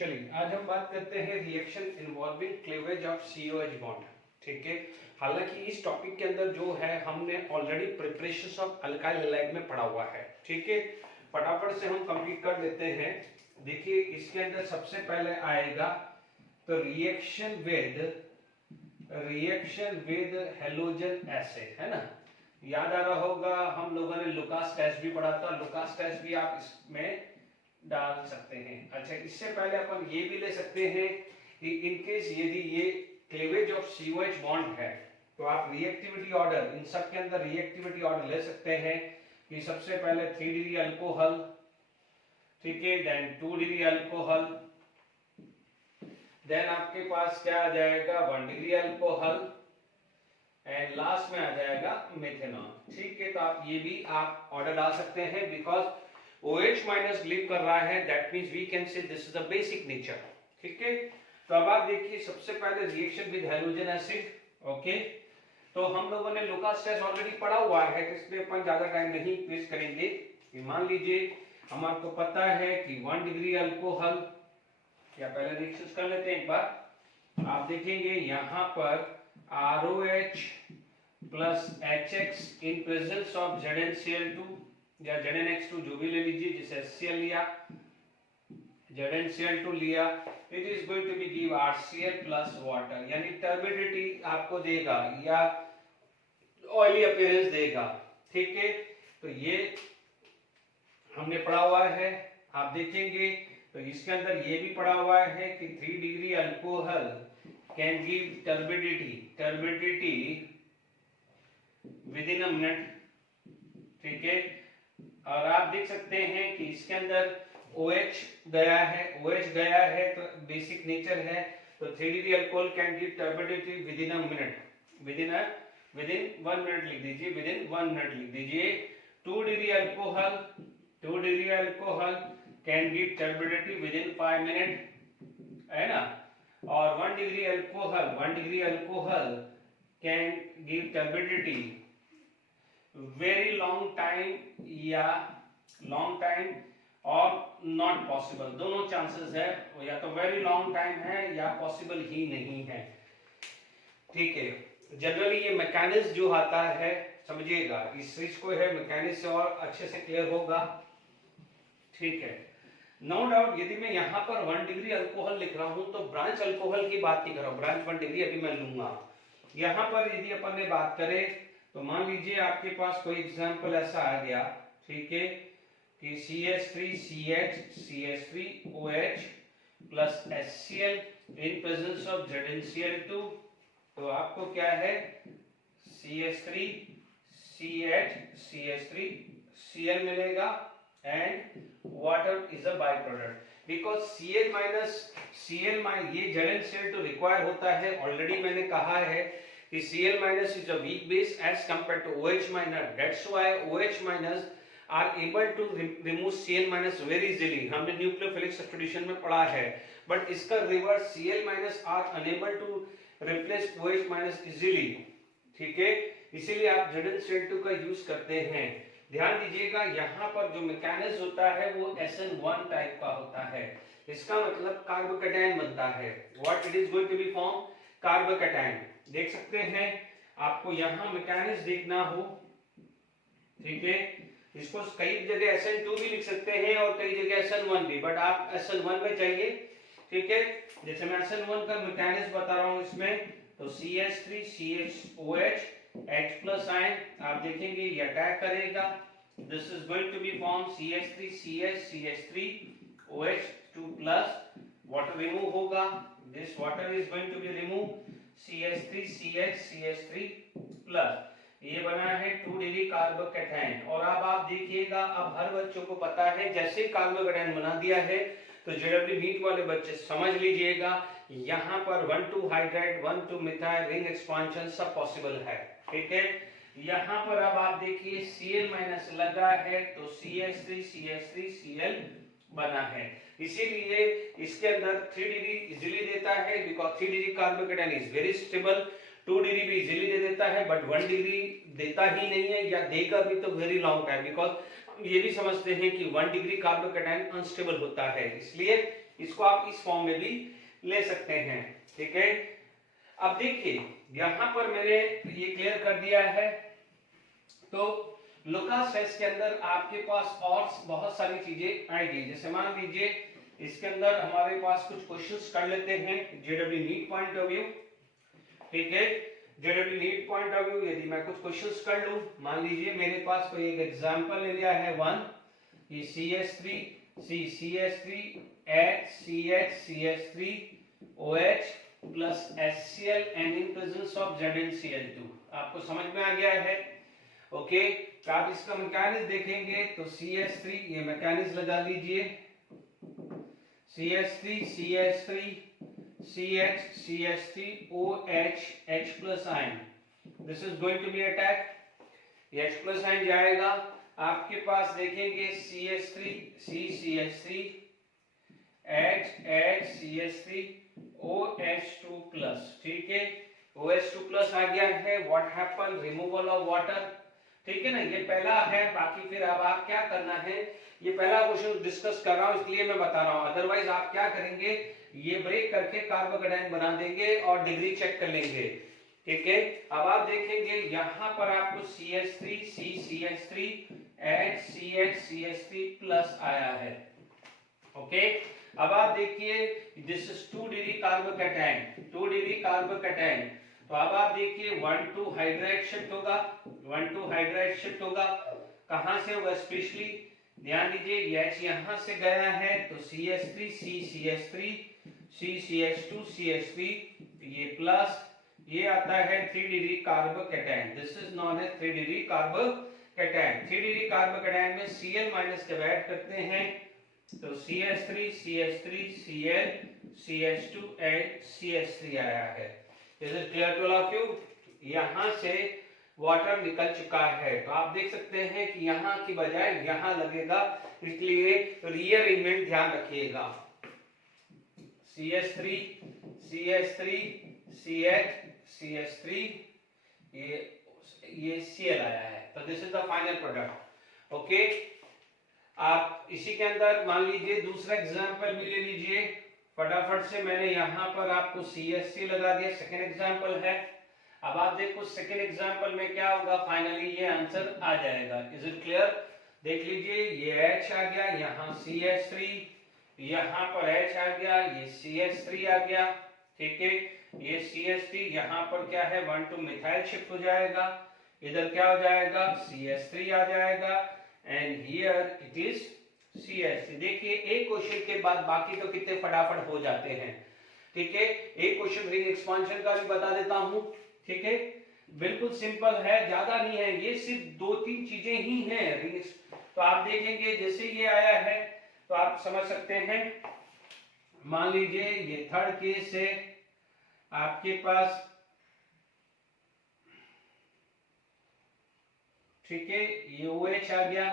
चलिए आज हम बात करते हैं reaction involving cleavage of COH bond. ठीक है, हालांकि इस टॉपिक के अंदर जो है हमने already preparations of alkyl halide में पढ़ा हुआ है। ठीक है, फटाफट से हम कंप्लीट कर लेते हैं। देखिए इसके अंदर सबसे पहले आएगा तो रिएक्शन विद हेलोजन एसिड, है ना। याद आ रहा होगा हम लोगों ने लुकास टेस्ट भी पढ़ा था, लुकास टेस्ट भी आप इसमें डाल सकते हैं। अच्छा, इससे पहले अपन ये भी ले सकते हैं कि इनकेस यदि ये क्लीवेज ऑफ COH बॉन्ड है तो आप रिएक्टिविटी ऑर्डर इन सब के अंदर रिएक्टिविटी ऑर्डर ले सकते हैं कि सबसे पहले 3 डिग्री अल्कोहल, ठीक है, देन 2 डिग्री अल्कोहल, देन आपके पास क्या आ जाएगा 1 डिग्री अल्कोहल एंड लास्ट में आ जाएगा मेथेनॉल। ठीक है, तो आप ये भी आप ऑर्डर डाल सकते हैं बिकॉज OH माइनस लीव कर रहा है, that means we can say this is the basic nature. ठीक है, तो अब आप देखिए सबसे पहले reaction with halogen acid. Okay, तो हम लोगों ने लुकास टेस्ट ऑलरेडी पढ़ा हुआ है तो इसलिए अपन ज्यादा टाइम नहीं वेस्ट करेंगे। मान लीजिए हमारे पता है कि 1 डिग्री अल्कोहल, या पहले रिएक्शन कर लेते हैं एक बार। आप देखेंगे यहाँ पर ROH plus HX in presence of ZnCl2 या ZnX2 जो भी ले लीजिए, जैसे HCl लिया, ZnCl2 लिया, it is going to be give RCl plus water, यानी टर्बिडिटी आपको देगा या ऑयली अपीयरेंस देगा। ठीक है, तो ये हमने पढ़ा हुआ है। आप देखेंगे तो इसके अंदर ये भी पढ़ा हुआ है कि 3 degree alcohol can give turbidity with in a minute. ठीक है, और आप देख सकते हैं कि इसके अंदर OH गया है तो बेसिक नेचर है, तो 3 degree alcohol can give turbidity with in a minute, with in 1 minute लिख दीजिए, विद इन 1 मिनट लिख दीजिए। 2 degree alcohol can give turbidity with in 5 minute, है ना। और 1 degree alcohol can give turbidity very long time और not possible, दोनों chances है, या तो वेरी लॉन्ग टाइम है या पॉसिबल ही नहीं है। ठीक है, जनरली ये मैकेनिज्म जो आता है समझिएगा, इस चीज को है मैकेनिज्म से और अच्छे से क्लियर होगा। ठीक है, नो डाउट यदि मैं यहाँ पर 1 डिग्री अल्कोहल लिख रहा हूं तो ब्रांच अल्कोहल की बात नहीं कर रहा हूं, ब्रांच 1 डिग्री अभी मैं लूंगा। यहाँ पर यदि अपन ने बात करें तो मान लीजिए आपके पास कोई एग्जांपल ऐसा आ गया, ठीक है, कि CH3OH plus HCl in presence of ZnCl2, तो आपको क्या है CH3CH3Cl मिलेगा and water is a by product because Cl ये ZnCl2 रिक्वायर होता है। ऑलरेडी मैंने कहा है कि Cl minus is a weak base as compared to OH minus. That's why OH minus are able to remove Cl minus very easily. हमने nucleophilic substitution में पढ़ा है, बट इसका reverse Cl minus are unable to replace OH minus easily. ठीक है, इसीलिए आप ZnCl2 का यूज करते हैं। ध्यान दीजिएगा यहाँ पर जो मैकेनिज्म होता है वो SN1 टाइप का होता है, इसका मतलब कार्बोकैटायन बनता है। What it is going to be form, carbocation. देख सकते हैं, आपको यहाँ मैकेनिज्म देखना हो, ठीक है, इसको कई जगह SN2 भी लिख सकते हैं और कई जगह SN1 भी, बट आप SN1 में चाहिए। ठीक है, जैसे मैं SN1 का मैकेनिज्म बता रहा हूँ इसमें, तो CH3CHOH H प्लस आयन आप देखेंगे ये अटैक करेगा, this is going to be form CH3CH3OH2 plus, water remove होगा, this water is going to be remove CH3CH3 plus, ये बना है 2 डिग्री कार्बोकैटायन। और अब आप देखिएगा, अब हर बच्चों को पता है जैसे कार्बोकैटायन बना दिया है तो JW नीट वाले बच्चे समझ लीजिएगा, यहाँ पर 1,2 हाइड्राइड 1,2 मिथाइल रिंग एक्सपांशन सब पॉसिबल है। ठीक है, यहाँ पर अब आप देखिए Cl माइनस लगा है तो CH3CH3Cl बना है, इसीलिए इसके अंदर 3 डिग्री इजीली देता है because 3 degree carbocation is very stable. 2 degree भी इजीली दे देता है, बट 1 डिग्री देता ही नहीं है, या देगा भी तो वेरी लॉन्ग टाइम, बिकॉज ये भी समझते हैं कि 1 डिग्री कार्बोकैटायन अनस्टेबल होता है, इसलिए इसको आप इस फॉर्म में भी ले सकते हैं, ठीक है। अब देखिए यहां पर मैंने ये क्लियर कर दिया है। तो लुकास टेस्ट के अंदर आपके पास और बहुत सारी चीजें आएगी, जैसे मान लीजिए इसके अंदर हमारे पास कुछ क्वेश्चंस कर लेते हैं JW NEET point of view, ठीक है। JW NEET point of view यदि मैं कुछ क्वेश्चंस कर लूं, मान लीजिए मेरे पास कोई एक एग्जांपल ले लिया है 1, ये CH3 CH3 CH3 OH plus HCl and in presence of ZnCl2, आपको समझ में आ गया है, ओके। तो आप इसका मैकेनिज्म देखेंगे तो CH3 ये मैकेनिज्म लगा लीजिए, CH3 CH3 OH H plus ion, this is going to be attack, ये H plus ion जाएगा, आपके पास देखेंगे CH3 CH3 H CH3 OH2 plus, ठीक है। OH2 प्लस आ गया है, what happen, removal of water, ठीक है ना। ये पहला है, बाकी फिर अब आप क्या करना है, ये पहला क्वेश्चन डिस्कस कर रहा हूं इसलिए मैं बता रहा हूं, अदरवाइज आप क्या करेंगे, ये ब्रेक करके कार्बोकेटाइन बना देंगे और डिग्री चेक कर लेंगे, ठीक है। अब आप देखेंगे यहां पर आपको CH3 CH3 CH3 प्लस आया है, ओके। अब आप देखिए this is 2 degree carbocation, 2 degree carbocation, तो अब आप देखिए 1,2 हाइड्राइड शिफ्ट होगा, 1,2 हाइड्राइड शिफ्ट होगा, कहां से होगा, स्पेशली ध्यान दीजिए ये H यहां से गया है तो CH3 CH3 CH2 CH3, ये प्लस, ये आता है 3 degree carbocation, this is known as 3 degree carbocation. 3 degree carbocation में Cl माइनस जब ऐड करते हैं तो CH3 Cl CH2 and CH3 आया है। Is it clear to all of you? यहां से वाटर निकल चुका है, तो आप देख सकते हैं कि यहां की बजाय यहां लगेगा, इसलिए रीअरेंजमेंट ध्यान रखिएगा। CH3 CH3 ये Cl आया है, तो this is the final product, okay. आप इसी के अंदर मान लीजिए दूसरा एग्जांपल भी ले लीजिए, फटाफट से मैंने यहां पर आपको CH3 लगा दिया, सेकेंड एग्जांपल है। अब आप देखो सेकेंड एग्जांपल में क्या होगा, फाइनली ये आंसर आ जाएगा। Is it clear? देख लीजिए ये H आ गया, यहाँ CH3, यहाँ पर H आ गया, ये CH3 आ गया, ठीक है। ये CH3 यहाँ पर क्या है 1,2 मिथाइल शिफ्ट हो जाएगा, इधर क्या हो जाएगा CH3 आ जाएगा, and here it is CH3। देखिए एक क्वेश्चन के बाद बाकी तो कितने फटाफट हो जाते हैं, ठीक है। एक क्वेश्चन रिंग एक्सपांशन का भी बता देता हूं, ठीक है। बिल्कुल सिंपल है, ज्यादा नहीं है, ये सिर्फ 2-3 चीजें ही हैं रिंग। तो आप देखेंगे जैसे ये आया है तो आप समझ सकते हैं, मान लीजिए ये थर्ड केस है, आपके पास, ठीक है, ये OH आ गया,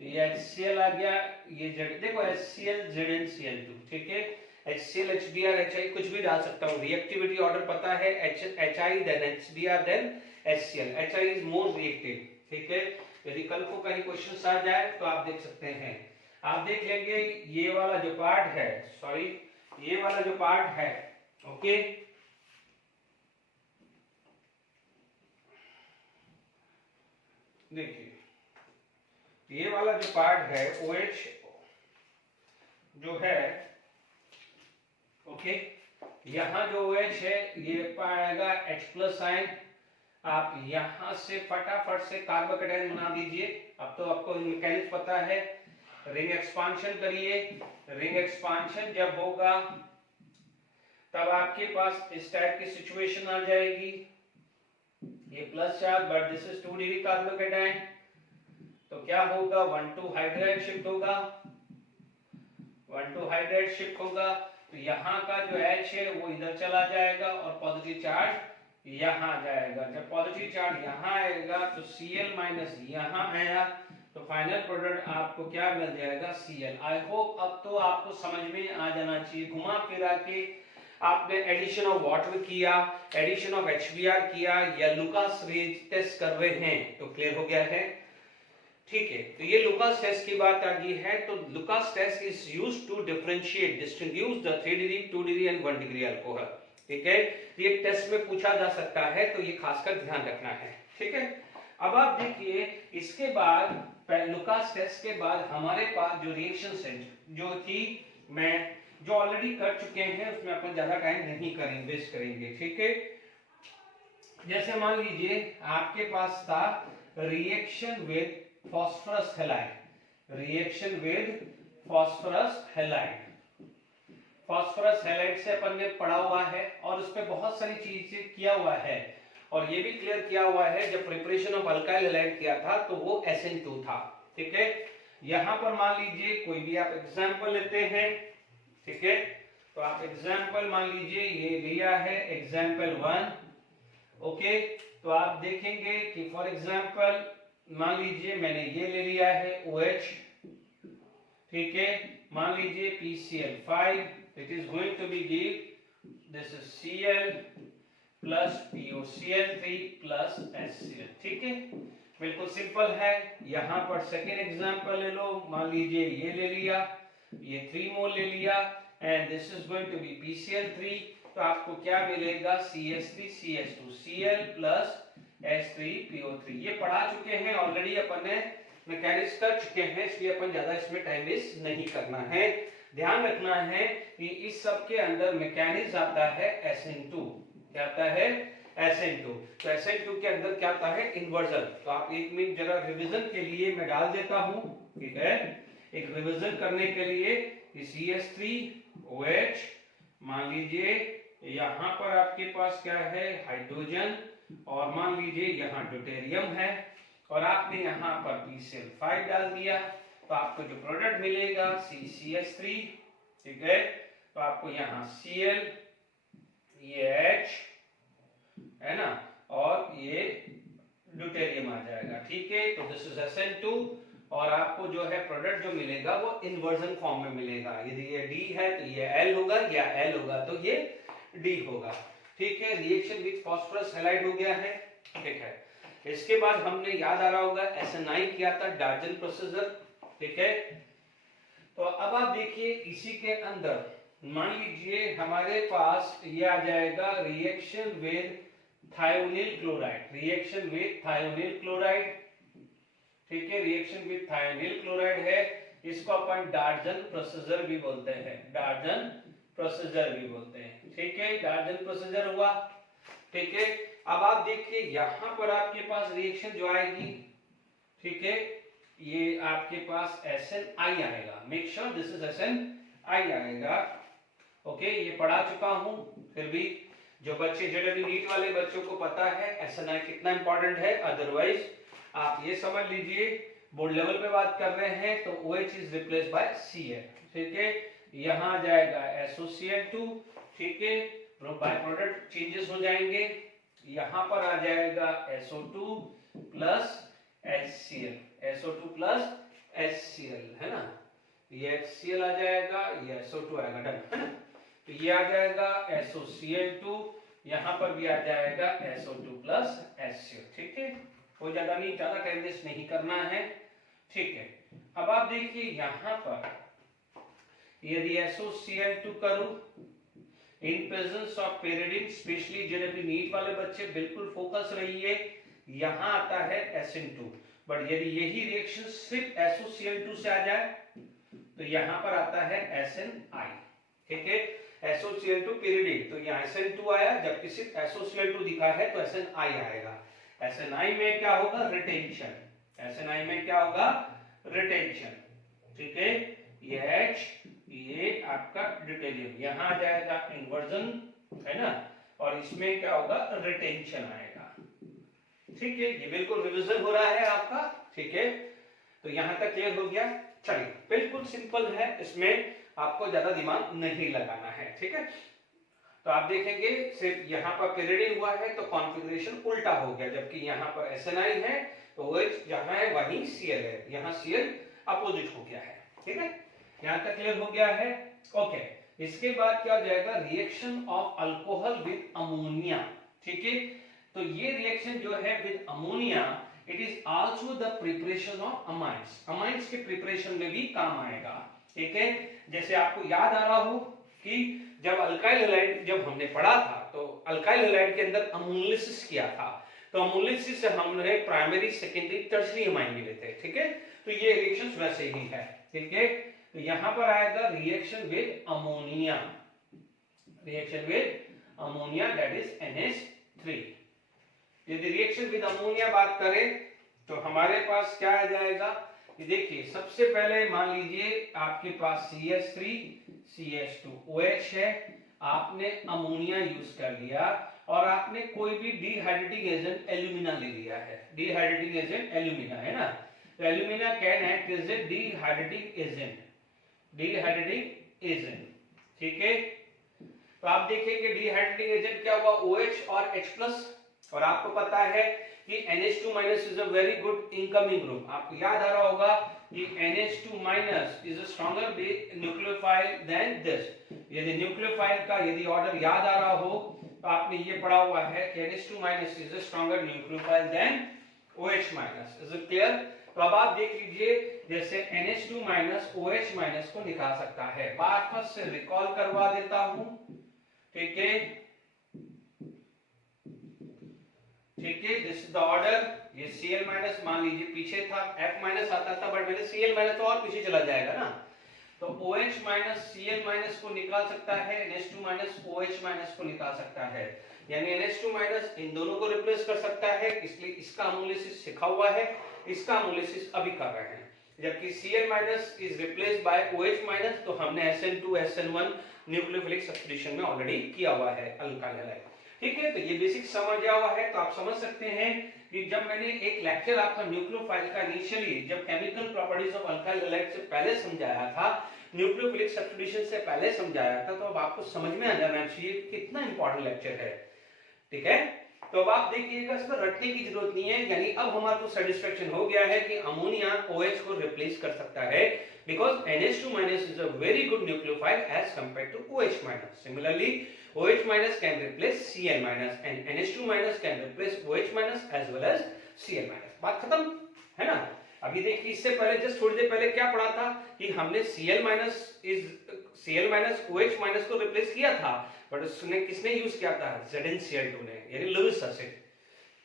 ये HCl आ गया, ये देखो HCl ZnCl2, ठीक है। HCl HBr HI कुछ भी डाल सकता हूँ, रिएक्टिविटी ऑर्डर पता है, HI then HBr then HCl, HI is more reactive, ठीक है। यदि कल को कहीं क्वेश्चन आ जाए तो आप देख सकते हैं, आप देख लेंगे ये वाला जो पार्ट है, सॉरी ये वाला जो पार्ट है, ओके। देखिए ये वाला जो पार्ट है OH जो है, ओके, यहां जो OH है ये पाएगा H प्लस आयन, आप यहां से फटाफट से कार्बोकेटाइन बना दीजिए। अब तो आपको मैकेनिज्म पता है, रिंग एक्सपांशन करिए, रिंग एक्सपांशन जब होगा तब आपके पास इस टाइप की सिचुएशन आ जाएगी, ये plus charge but this is 2 degree carbocation, तो क्या होगा 1,2 हाइड्राइड शिफ्ट होगा, 1,2 हाइड्राइड शिफ्ट होगा, तो यहाँ का जो H है वो इधर चला जाएगा और पॉजिटिव चार्ज यहाँ जाएगा। जब पॉजिटिव चार्ज यहाँ आएगा तो Cl माइनस यहाँ आया, तो फाइनल प्रोडक्ट आपको क्या मिल जाएगा Cl। आई होप अब तो आपको समझ में आ जाना चाहिए। घुमा फिरा के आपने एडिशन ऑफ वाटर किया, एडिशन ऑफ HBr किया या लुकास रेज टेस्ट कर रहे हैं तो क्लियर हो गया है। ठीक है, तो ये लुकास टेस्ट की बात आ गई है। तो Lucas test is used to differentiate distinguish the 3 degree 2 degree and 1 degree alcohol. ठीक है, ये टेस्ट में पूछा जा सकता है, तो ये खासकर ध्यान रखना है। ठीक है, अब आप देखिए इसके बाद लुकास टेस्ट के बाद हमारे पास जो रिएक्शंस है जो थी मैं जो ऑलरेडी कर चुके हैं उसमें अपन ज्यादा टाइम नहीं करेंगे, वेस्ट करेंगे। ठीक है, जैसे मान लीजिए आपके पास था reaction with phosphorus halide, reaction with phosphorus halide. Phosphorus halide से अपन ने पढ़ा हुआ है और उस पर बहुत सारी चीजें किया हुआ है और ये भी क्लियर किया हुआ है जब प्रिपरेशन ऑफ अल्काइल हैलाइड किया था तो वो SN2 था। ठीक है, यहां पर मान लीजिए कोई भी आप एग्जांपल लेते हैं। ठीक है, तो आप एग्जांपल मान लीजिए ये लिया है एग्जांपल 1। ओके, तो आप देखेंगे कि फॉर एग्जांपल मान लीजिए मैंने ये ले लिया है OH। ठीक है, मान लीजिए PCl5, it is going to be give this is Cl plus POCl3 plus HCl। ठीक है, बिल्कुल सिंपल है। यहां पर सेकेंड एग्जांपल ले लो, मान लीजिए ये ले लिया, ये 3 मोल ले लिया and this is going to be PCl3। तो आपको क्या मिलेगा CH3CH2 Cl प्लस H3PO3। ये पढ़ा चुके हैं ऑलरेडी, अपन ने मैकेनिक्स कर चुके हैं, इसलिए अपन ज्यादा इसमें टाइम वेस्ट नहीं करना है। ध्यान रखना है कि इस सब के अंदर मैकेनिक्स आता है SN2। क्या आता है SN2। तो SN2 के अंदर क्या आता है इन्वर्जन। तो आप एक मिनट जरा रिवीजन के लिए मैं डाल देता हूं। ठीक है, एक रिवीजन करने के लिए CH3OH, मान लीजिए यहां पर आपके पास क्या है हाइड्रोजन और मान लीजिए यहाँ ड्यूटेरियम है और आपने यहाँ पर PCl5 डाल दिया तो आपको जो प्रोडक्ट मिलेगा CH3। ठीक है, तो आपको यहाँ Cl, ये H है ना और ये ड्यूटेरियम आ जाएगा। ठीक है, तो दिस इज SN2 और आपको जो है प्रोडक्ट जो मिलेगा वो इन्वर्जन फॉर्म में मिलेगा। यदि ये D है तो ये L होगा या L होगा तो ये D होगा। ठीक है, रिएक्शन विद फास्फोरस हैलाइड हो गया है। ठीक है, इसके बाद हमने याद आ रहा होगा SNI किया था डार्जन प्रोसीजर। ठीक है, तो अब आप देखिए इसी के अंदर मान लीजिए हमारे पास ये आ जाएगा reaction with thionyl chloride, reaction with thionyl chloride. ठीक है, रिएक्शन विद थायोनिल क्लोराइड है, इसको अपन डार्जन प्रोसीजर भी बोलते हैं, डार्जन प्रोसीजर भी बोलते हैं। ठीक है, डार्जन प्रोसीजर हुआ। ठीक है, अब आप देखिए यहां पर आपके पास रिएक्शन जो आएगी, ठीक है, ये आपके पास SNI आएगा। Make sure this is SNI आएगा। ओके, ये पढ़ा चुका हूं, फिर भी जो बच्चे जेडब्ल्यू नीट वाले बच्चों को पता है SNI कितना इंपॉर्टेंट है। अदरवाइज आप ये समझ लीजिए बोर्ड लेवल पे बात कर रहे हैं तो OH is replace by Cl। ठीक है, यहां आ जाएगा SOCl2। ठीक है, बाय प्रोडक्ट चेंजेस हो जाएंगे, यहां पर आ जाएगा SO2 plus HCl, SO2 plus HCl है ना, ये HCl आ जाएगा, ये SO2 आएगा, डन है ना। तो ये आ जाएगा SOCl2, यहां पर भी आ जाएगा SO2 प्लस HCl। ठीक है, कोई ज्यादा नहीं, ज्यादा टाइम वेस्ट नहीं करना है। ठीक है, अब आप देखिए यहां पर यदि SOCl2 करूं in presence of pyridine, specially JW NEET वाले बच्चे बिल्कुल फोकस रहिए, यहां आता है SN2। बट यदि यही रिएक्शन सिर्फ SOCl2 से आ जाए तो यहां पर आता है SNI। ठीक है, SOCl2 पेरिडीन तो यहाँ SN2 आया, जबकि सिर्फ SOCl2 दिखा है तो SNI आएगा। SNI में क्या होगा रिटेंशन, SNI में क्या होगा रिटेंशन। ठीक है, ये H, ये आपका ड्यूटेरियम, यहां आ जाएगा इन्वर्जन है ना, और इसमें क्या होगा रिटेंशन आएगा। ठीक है, ये बिल्कुल रिवीजन हो रहा है आपका। ठीक है, तो यहां तक क्लियर हो गया। चलिए, बिल्कुल सिंपल है, इसमें आपको ज्यादा दिमाग नहीं लगाना है। ठीक है, तो आप देखेंगे सिर्फ यहाँ पर पेरिडीन हुआ है तो कॉन्फ़िगरेशन उल्टा हो गया, जबकि यहाँ पर SNI है तो OH जहां है वहीं Cl है, यहाँ Cl अपोजिट हो गया है। ठीक है, यहाँ तक क्लियर हो गया है। ओके, इसके बाद क्या हो जाएगा reaction of alcohol with ammonia. ठीक है, तो ये रिएक्शन जो है with ammonia it is also the preparation of amines, amines के प्रिपरेशन में भी काम आएगा, ठीक है। जैसे आपको याद आ रहा हो कि जब अल्काइल हैलाइड जब हमने पढ़ा था तो अल्काइल हैलाइड के अंदर अमोनिलिसिस किया था, तो अमोनिलिसिस से हमने प्राइमरी सेकेंडरी टर्शियरी अमाइन मिले थे, ठीक है। तो ये रिएक्शन वैसे ही है, ठीक है। तो यहां पर आएगा reaction with ammonia, reaction with ammonia that is NH3। यदि रिएक्शन विद अमोनिया बात करें तो हमारे पास क्या आ जाएगा, ये देखिए सबसे पहले मान लीजिए आपके पास CH3 CH2OH है, आपने अमोनिया यूज कर लिया और आपने कोई भी डिहाइड्रेटिंग एजेंट एल्यूमिना ले लिया है, डिहाइड्रेटिंग एजेंट एल्यूमिना है ना, तो alumina can act as a dehydrating agent, dehydrating agent, ठीक है। तो आप देखिए डिहाइड्रेटिंग एजेंट क्या हुआ, OH और H+, और आपको पता है कि NH2- is a very good incoming group. आपको याद आ रहा होगा कि NH2- is a stronger nucleophile than this. यदि न्यूक्लियोफाइल का यदि ऑर्डर याद आ रहा हो तो आपने ये पढ़ा हुआ है कि NH2- is a stronger nucleophile than OH-। Is it clear? तो अब आप देख लीजिए जैसे NH2- OH- को निकाल सकता है, वापस से रिकॉल करवा देता हूं, ठीक है, ठीक है। दिस इज द ऑर्डर, ये Cl- मान लीजिए पीछे था, F- आता था, बट मैंने Cl- तो और पीछे चला जाएगा ना, तो OH- Cl- को निकाल सकता है, NH2- OH- को निकाल सकता है, यानी NH2- इन दोनों को रिप्लेस कर सकता है, इसलिए इसका अमोलिसिस सिखा हुआ है, इसका अमोलिसिस अभी कर रहे हैं। जबकि Cl- is replaced by OH-, तो हमने SN2 SN1 न्यूक्लियोफिलिक सब्स्टिट्यूशन में ऑलरेडी किया हुआ है अल्काइल हैलाइड, ठीक है। तो ये बेसिक समझ गया हुआ है, तो आप समझ सकते हैं कि जब मैंने एक लेक्चर आपका न्यूक्लियोफाइल का इनिशियली जब chemical properties of alkyl halide से पहले समझाया था, न्यूक्लियोफिलिक सब्स्टिट्यूशन से पहले समझाया था, तो अब आपको समझ में आ जाना चाहिए कितना इंपॉर्टेंट लेक्चर है, ठीक है। तो अब आप देखिएगा, इसमें रटने की जरूरत नहीं है, यानी अब हमारे को सेटिस्फेक्शन हो गया है कि अमोनिया OH को रिप्लेस कर सकता है, because NH2- is a very good nucleophile as compared to OH-. Similarly, OH- can replace Cl- and NH2- can replace OH- as well as Cl-। बात खत्म है ना। अभी देखिए इससे पहले जस्ट थोड़ी देर पहले क्या पढ़ा था कि हमने Cl- OH- को रिप्लेस किया था, बट उसने किसने यूज किया था, ZnCl2 ने, यानी लुईस एसिड,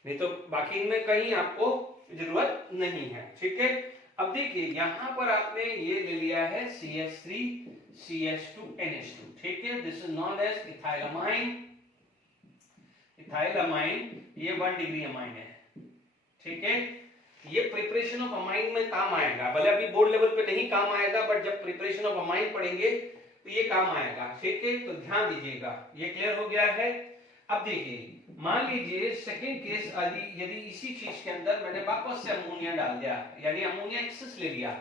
नहीं तो बाकी इनमें कहीं आपको जरूरत नहीं है, ठीक है। अब देखिए यहां पर आपने ये ले लिया है CH3 CH2 NH2, ठीक है, दिस इज नोन एज इथाइलामाइन, इथाइलामाइन ये 1 डिग्री अमाइन है, ठीक है। ये प्रिपरेशन ऑफ अमाइन में काम आएगा, भले अभी बोर्ड लेवल पे नहीं काम आएगा, बट जब प्रिपरेशन ऑफ अमाइन पढ़ेंगे तो ये काम आएगा, ठीक है। तो ध्यान दीजिएगा, ये क्लियर हो गया है। अब देखिए मान लीजिए सेकंड केस, यदि इसी चीज के अंदर मैंने वापस से अमोनिया डाल दिया, यानी अमोनिया एक्सेस ले लिया,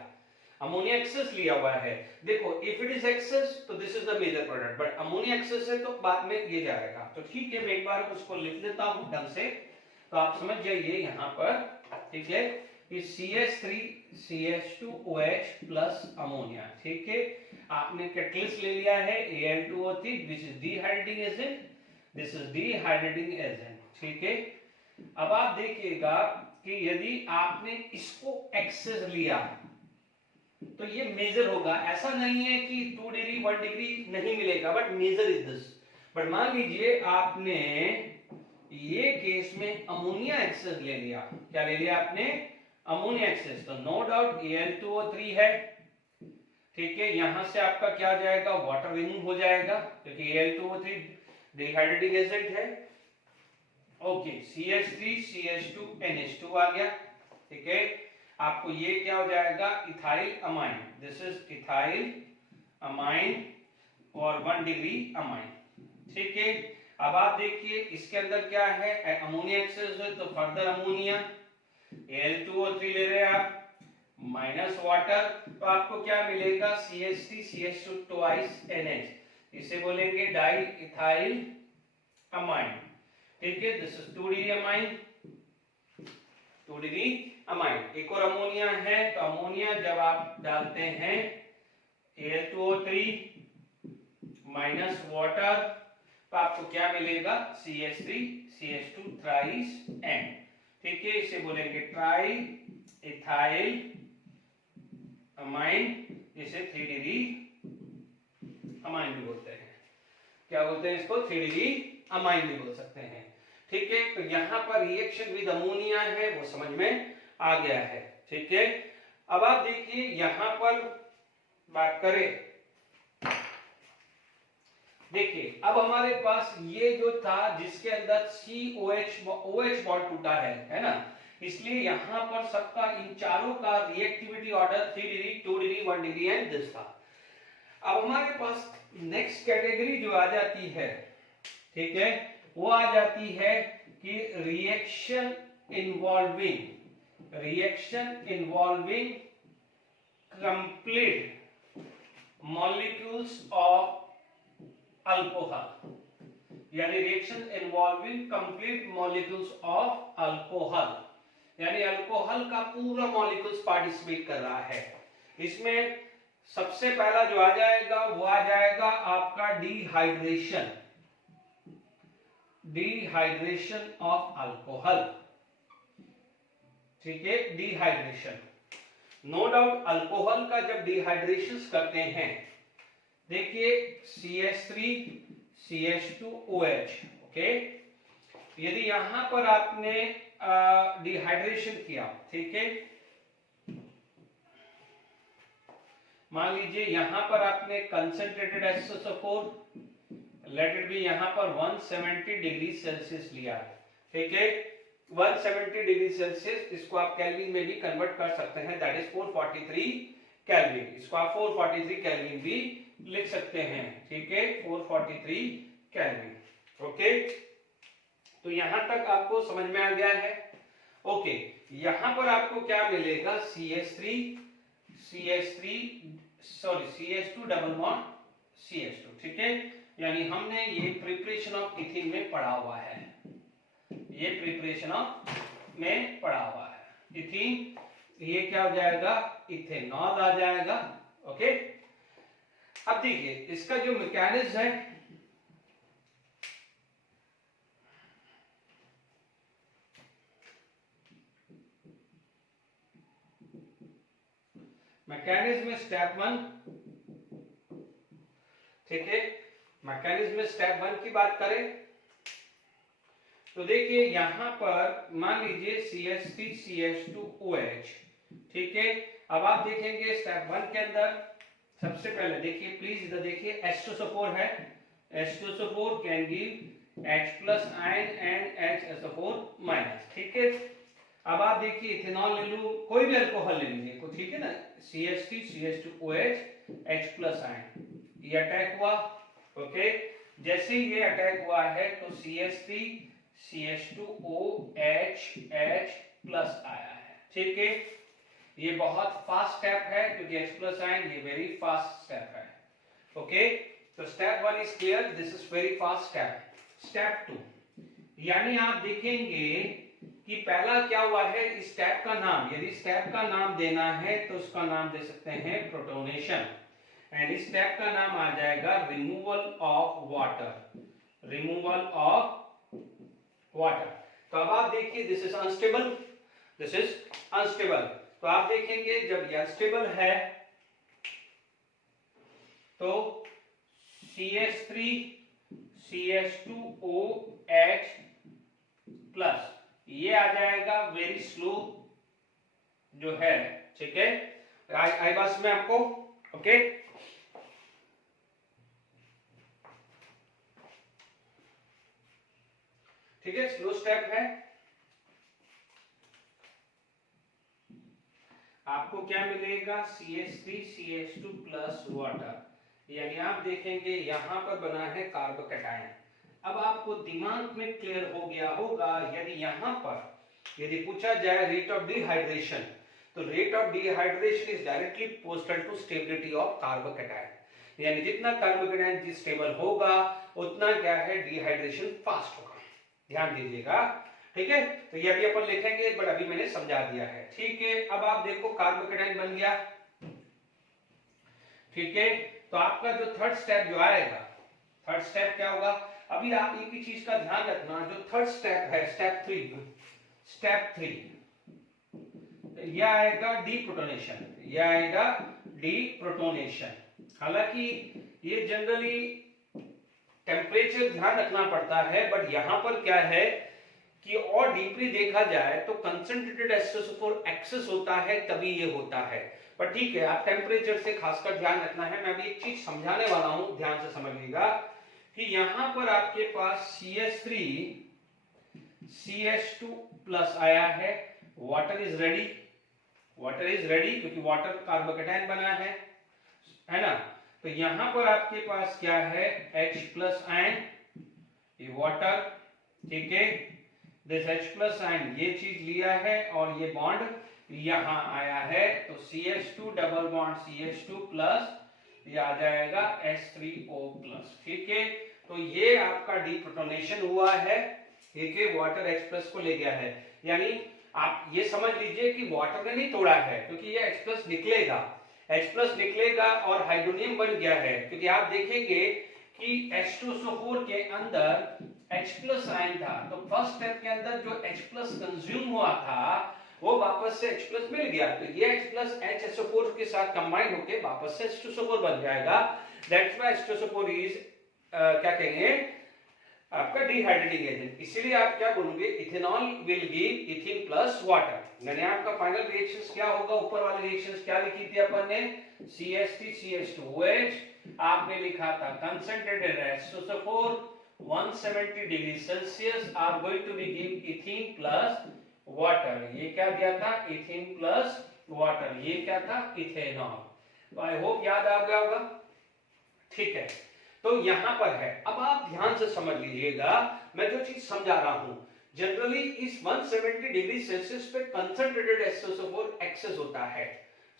अमोनिया एक्सेस लिया हुआ है, देखो इफ इट इज एक्सेस तो this is the major product, but ammonia excess है तो बाद में ये जाएगा, तो ठीक है, मैं एक बार उसको लिख देता हूं ढंग से, तो आप समझ जाइए यहां पर, ठीक है, कि CH3 CH2OH प्लस अमोनिया, ठीक है। आपने कैटलिस्ट ले लिया है Al2O3 which is dehydrating agent, this is dehydrating agent, ठीक है। अब आप देखिएगा कि यदि आपने इसको एक्सेस लिया तो ये मेजर होगा, ऐसा नहीं है कि 2 डिग्री 1 डिग्री नहीं मिलेगा, but major is this. But मान लीजिए आपने ये केस में अमोनिया एक्सेस ले लिया, क्या ले लिया आपने, अमोनिया एक्सेस, तो नो डाउट Al2O3 है, ठीक है, यहां से आपका क्या जाएगा, वाटर रिमूव हो जाएगा, क्योंकि Al2O3 डिहाइड्रेटिंग एजेंट है, ओके, CH3 CH2 NH2 आ गया, ठीक है। आपको ये क्या हो जाएगा, ethyl amine, this is ethyl amine और 1 डिग्री अमाइन, ठीक है। अब आप देखिए इसके अंदर क्या है, अमोनिया एक्सेस है, तो फर्दर अमोनिया Al2O3 ले रहे हैं आप माइनस वाटर, तो आपको क्या मिलेगा, CH3 CH2 ट्वाइस NH, इसे बोलेंगे डाई इथाइल अमाइन, ठीक है, this is 2 degree amine, 2 degree amine. एक और अमोनिया है, तो अमोनिया जब आप डालते हैं Al2O3 माइनस वाटर, तो आपको क्या मिलेगा, CH3 CH2 थ्राइस N, ठीक है, इसे बोलेंगे ट्राई इथाइल अमाइन, इसे 3 डिग्री अमाइन भी बोलते हैं। क्या बोलते हैं इसको? 3 डिग्री अमाइन भी बोल सकते हैं। ठीक है, तो यहां पर रिएक्शन विद अमोनिया है वो समझ में आ गया है। ठीक है, अब आप देखिए यहां पर बात करें, देखिए अब हमारे पास ये जो था जिसके अंदर COH OH बॉन्ड टूटा है ना, इसलिए यहां पर सबका इन चारों का reactivity order 3 degree 2 degree 1 degree and this था। अब हमारे पास नेक्स्ट कैटेगरी जो आ जाती है, ठीक है, वो आ जाती है कि reaction involving complete molecules of alcohol, यानी reaction involving complete molecules of alcohol, यानी अल्कोहल का पूरा मॉलिक्यूल्स पार्टिसिपेट कर रहा है। इसमें सबसे पहला जो आ जाएगा वो आ जाएगा आपका डिहाइड्रेशन ऑफ अल्कोहल। ठीक है, डिहाइड्रेशन, नो डाउट अल्कोहल का जब डिहाइड्रेशन करते हैं, देखिए CH3 CH2 OH, ओके, यदि यहां पर आपने डिहाइड्रेशन किया, ठीक है, मान लीजिए यहां पर आपने concentrated H2SO4, let it be यहां पर 170 डिग्री सेल्सियस लिया, ठीक है, 170 डिग्री सेल्सियस, इसको आप केल्विन में भी कन्वर्ट कर सकते हैं, दैट इज 443 केल्विन, इसको आप 443 केल्विन भी लिख सकते हैं। ठीक है, 443 केल्विन, ओके, तो यहां तक आपको समझ में आ गया है। ओके, यहां पर आपको क्या मिलेगा? CH2 डबल बॉन्ड CH2, ठीक है, यानी हमने ये प्रिपरेशन ऑफ इथीन में पढ़ा हुआ है, ये प्रिपरेशन ऑफ में पढ़ा हुआ है। इथीन, ये क्या हो जाएगा? इथेनॉल आ जाएगा। ओके, अब देखिए इसका जो मैकेनिज्म है, मैकेनिज्म में स्टेप 1, ठीक है, मैकेनिज्म में स्टेप 1 की बात करें तो देखिए यहां पर मान लीजिए CH3 CH2 OH, ठीक है, अब आप देखेंगे स्टेप 1 के अंदर सबसे पहले देखिए, प्लीज इधर देखिए, H2SO4 है, H2SO4 can give H plus ion and HSO4 minus, ठीक है। अब आप देखिए इथेनॉल ले लो, कोई भी अल्कोहल ले लीजिए, तो ठीक है ना, CH3 CH2 OH H plus ion, ये अटैक हुआ, ओके, जैसे ही ये अटैक हुआ है तो CH3 CH2 OH H plus आया है, ठीक है, ये बहुत फास्ट स्टेप है क्योंकि H प्लस आयन ये वेरी फास्ट स्टेप है। ओके, तो step 1 is clear, this is very fast step. Step 2, यानी आप देखेंगे कि पहला क्या हुआ है, इस स्टेप का नाम, यदि स्टेप का नाम देना है तो उसका नाम दे सकते हैं प्रोटोनेशन, एंड इस स्टेप का नाम आ जाएगा removal of water, removal of water. तो अब आप देखिए this is unstable, this is unstable, तो आप देखेंगे जब ये अनस्टेबल है तो CH3 CH2 OH प्लस ये आ जाएगा वेरी स्लो जो है, ठीक है, आई बात में आपको, ओके, ठीक है, स्लो स्टेप है। आपको क्या मिलेगा? CH3 CH2 प्लस वाटर, यानी आप देखेंगे यहां पर बना है कार्बोकैटायन। अब आपको दिमाग में क्लियर हो गया होगा, यदि यहां पर यदि पूछा जाए रेट ऑफ डिहाइड्रेशन, तो rate of dehydration is directly proportional to stability of carbocation, यानी जितना कार्बोकैटायन स्टेबल होगा उतना क्या है, डिहाइड्रेशन फास्ट होगा, ध्यान दीजिएगा, ठीक है। तो ये अभी अपन लिखेंगे, बट अभी मैंने समझा दिया है, ठीक है। अब आप देखो कार्बोकैटायन बन गया, ठीक है, तो आपका जो थर्ड स्टेप जो आएगा, थर्ड स्टेप क्या होगा? अभी आप एक ही चीज का ध्यान रखना, जो थर्ड स्टेप है, स्टेप 3, स्टेप 3, यह आएगा डीप्रोटोनेशन, यह आएगा डीप्रोटोनेशन। हालांकि ये जनरली टेम्परेचर ध्यान रखना पड़ता है, बट यहां पर क्या है कि और डीपली देखा जाए तो कंसंट्रेटेड H2SO4 एक्सेस होता है तभी ये होता है। पर ठीक है, आप टेम्परेचर से खासकर ध्यान रखना है। मैं अभी एक चीज समझाने वाला हूं, ध्यान से समझिएगा कि यहां पर आपके पास CH3 CH2 प्लस आया है, water is ready, water is ready क्योंकि वाटर कार्बोकेटायन बना है ना। तो यहां पर आपके पास क्या है, H प्लस आयन, ये वाटर, ठीक है, दिस H प्लस आयन ये चीज लिया है और ये बॉन्ड यहां आया है, तो CH2 double bond CH2 plus ये आ जाएगा H3O प्लस, ठीक है। तो ये आपका डीप्रोटोनेशन हुआ है, ठीक है, वाटर H प्लस को ले गया है। यानी आप ये समझ लीजिए कि वाटर ने नहीं तोड़ा है, क्योंकि ये H प्लस निकलेगा, H प्लस निकलेगा और हाइड्रोनियम बन गया है। क्योंकि आप देखेंगे कि H2SO4 के अंदर H प्लस आयन था, तो फर्स्ट स्टेप के अंदर जो H प्लस कंज्यूम हुआ था वो वापस से H प्लस मिल गया, तो ये H प्लस HSO4 के साथ कंबाइन होके वापस से H2SO4 बन जाएगा। दैट्स व्हाई H2SO4 इज क्या कहेंगे आपका डिहाइड्रेटिंग एजेंट। इसीलिए आप क्या बोलोगे, ethanol will give ethene plus water. यानी आपका फाइनल रिएक्शंस क्या होगा, ऊपर वाले रिएक्शंस क्या लिखी थी अपन ने, CH3 CH2OH, आपने लिखा था concentrated H2SO4 170 degree Celsius are going to be give ethene plus water. ये क्या दिया था, इथीन प्लस वाटर, ये क्या था, इथेनॉल। तो आई होप याद आ गया होगा, ठीक है। तो यहां पर है, अब आप ध्यान से समझ लीजिएगा मैं जो चीज समझा रहा हूं। जनरली इस 170 डिग्री सेल्सियस पे कंसंट्रेटेड H2SO4 एक्सेस होता है,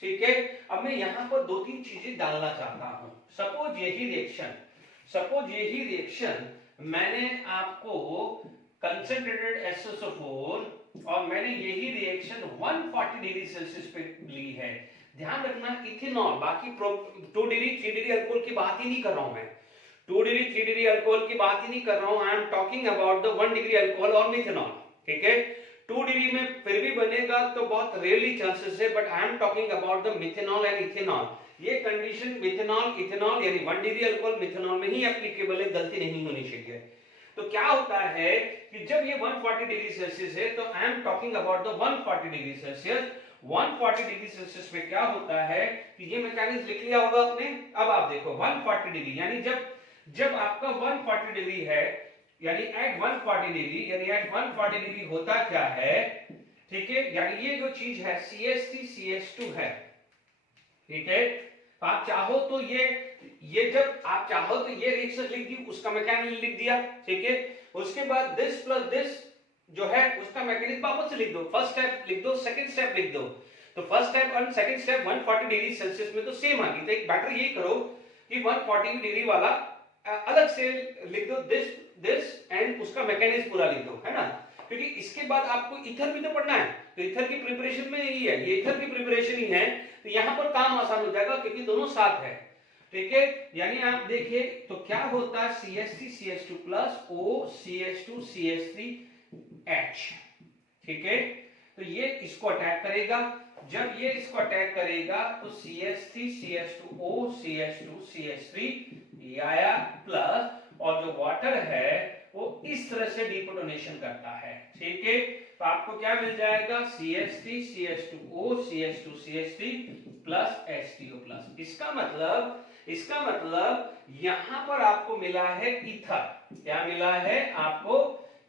ठीक है। अब मैं यहां पर दो तीन चीजें डालना चाहता हूं। सपोज यही रिएक्शन मैंने आपको कंसंट्रेटेड H2SO4 और मैंने यही रिएक्शन 140 डिग्री सेल्सियस पे ली है। ध्यान रखना इथेनॉल, बाकी 2 डिग्री 3 डिग्री अल्कोहल की बात ही नहीं कर रहा हूं मैं, 2 डिग्री 3 डिग्री अल्कोहल की बात ही नहीं कर रहा हूं। I am talking about the 1 degree alcohol और मिथेनॉल, ठीक है। 2 डिग्री में फिर भी बनेगा तो बहुत रेयरली चांसेस है, but I am talking about the methanol and ethanol. ये कंडीशन मिथेनॉल इथेनॉल यानी 1 डिग्री अल्कोहल मिथेनॉल में ही एप्लीकेबल है, गलती नहीं होनी चाहिए। तो क्या होता है कि जब ये 140 डिग्री सेल्सियस है, तो I am talking about the 140 degree Celsius. 140 degree Celsius में क्या होता है कि ये मैकेनिज्म लिख लिया होगा आपने। अब आप देखो 140 डिग्री यानी जब आपका 140 डिग्री है, यानी एट 140 डिग्री, यानी एट 140 डिग्री होता क्या है, ठीक है। यानी ये जो चीज है CH3 CH2 है, ठीक है। आप चाहो तो ये जब आप चाहो तो ये रिएक्शन लिख दी, उसका मैकेनिज्म लिख दिया, ठीक है। उसके बाद दिस प्लस दिस जो है उसका मैकेनिज्म वापस से लिख दो, फर्स्ट स्टेप लिख दो, सेकंड स्टेप लिख दो। तो फर्स्ट स्टेप और सेकंड स्टेप 140 डिग्री सेल्सियस में तो सेम आ गई। तो एक बेटर ये करो कि 140 डिग्री वाला अलग से लिख दो, दिस एंड उसका मैकेनिज्म पूरा लिख दो, है ना। क्योंकि इसके बाद आपको ईथर भी तो पढ़ना है, तो ईथर की प्रिपरेशन में यही है, ये ईथर की प्रिपरेशन ही है, तो यहां पर काम आसान हो जाएगा क्योंकि दोनों साथ है, ठीक है। यानी आप देखिए तो क्या होता है CH3 CH2 plus O CH2 CH3H, ठीक है। तो ये इसको अटैक करेगा, जब ये इसको अटैक करेगा तो CH3 CH2O CH2 CH3 ये आया प्लस, और जो वाटर है वो इस तरह से डीप्रोटोनेशन करता है, ठीक है। तो आपको क्या मिल जाएगा, CH3 CH2O CH2 CH3 plus H3O plus. इसका मतलब यहां पर आपको मिला है ईथर। क्या मिला है आपको,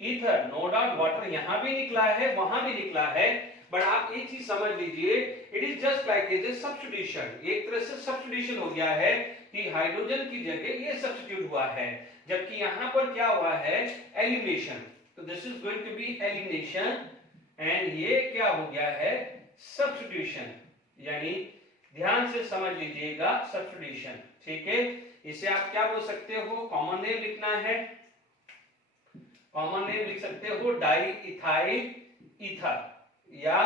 ईथर। नो डाउट वाटर यहां भी निकला है, वहां भी निकला है, बट आप एक चीज समझ लीजिए, it is just like a substitution. एक तरह से सब्स्टिट्यूशन हो गया है कि हाइड्रोजन की जगह ये सब्स्टिट्यूट हुआ है, जबकि यहां पर क्या हुआ है, एलिमिनेशन। तो this is going to be elimination and ये क्या हो गया है, सब्स्टिट्यूशन। यानी ध्यान से समझ लीजिएगा, सब्स्टिट्यूशन, ठीक है। इसे आप क्या बोल सकते हो, कॉमन नेम लिखना है, कॉमन नेम लिख सकते हो डाई इथाइल ईथर, या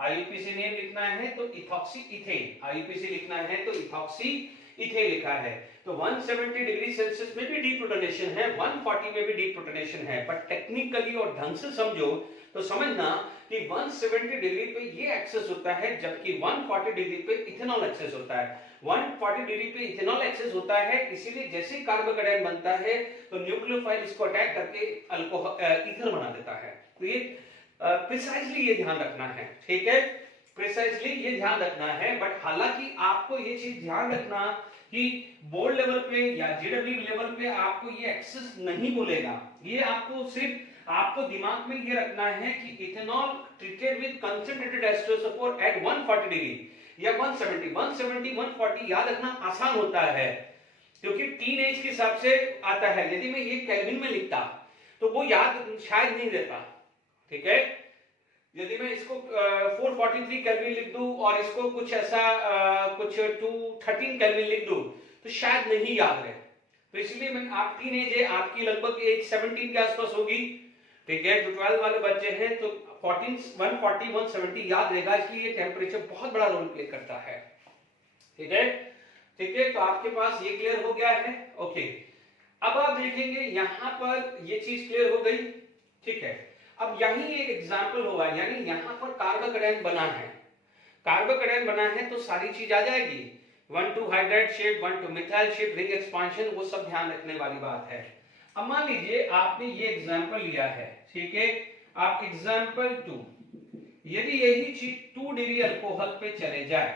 IUPAC नेम लिखना है तो इथॉक्सी इथेन, IUPAC लिखना है तो इथॉक्सी इथेन लिखा है। तो 170 डिग्री सेल्सियस में भी डीप्रोटोनेशन है, 140 में भी डीप्रोटोनेशन है, पर टेक्निकली और ढंग से समझो तो समझना कि 170 डिग्री पे ये एक्सेस होता है, जबकि 140 डिग्री पे इथेनॉल एक्सेस होता है। 140 डिग्री पे इथेनॉल एक्सेस होता है, इसीलिए जैसे ही कार्बोकेटायन बनता है तो न्यूक्लियोफाइल इसको अटैक करके अल्कोहल ईथर बना देता है। तो ये प्रिसाइजली ये ध्यान रखना है, ठीक है, प्रिसाइजली ये ध्यान रखना है। बट हालांकि आपको ये चीज ध्यान रखना कि बोर्ड लेवल पे या जेडब्ल्यू लेवल पे आपको ये एक्सेस नहीं बोलेगा, ये आपको सिर्फ आपको दिमाग में ये रखना है कि इथेनॉल ट्रीटेड विद कंसंट्रेटेड एस्टोसोफोर एट 140 डिग्री या 170 140 याद रखना आसान होता है, क्योंकि टीनेज के हिसाब से आता है। यदि मैं ये केल्विन में लिखता तो वो याद शायद नहीं रहता, ठीक है। यदि मैं इसको 443 केल्विन लिख दूं और इसको कुछ ऐसा कुछ 213 केल्विन लिख दूं तो शायद नहीं याद रहे। तो इसलिए मैं आप टीनेज है, आपकी लगभग एज 17 के आसपास होगी, ठीक है। जो 12 वाले बच्चे हैं तो 140 170 याद रहेगा, इसलिए ये टेम्परेचर बहुत बड़ा रोल प्ले करता है, ठीक है, ठीक है। तो आपके पास ये क्लियर हो गया है, ओके। अब आप देखेंगे यहां पर ये चीज क्लियर हो गई, ठीक है। अब यही एक एग्जांपल हुआ, यानी यहां पर कार्बोकेटायन बना है, कार्बोकेटायन बना है तो सारी चीज आ जाएगी, 1 to hydride shift, 1 to methyl shift, ring expansion, वो सब ध्यान रखने वाली बात है। अब मान लीजिए आपने ये एग्जांपल लिया है, ठीक है। आप एग्जांपल 2, यदि यही चीज 2 डिग्री अल्कोहल पे चले जाए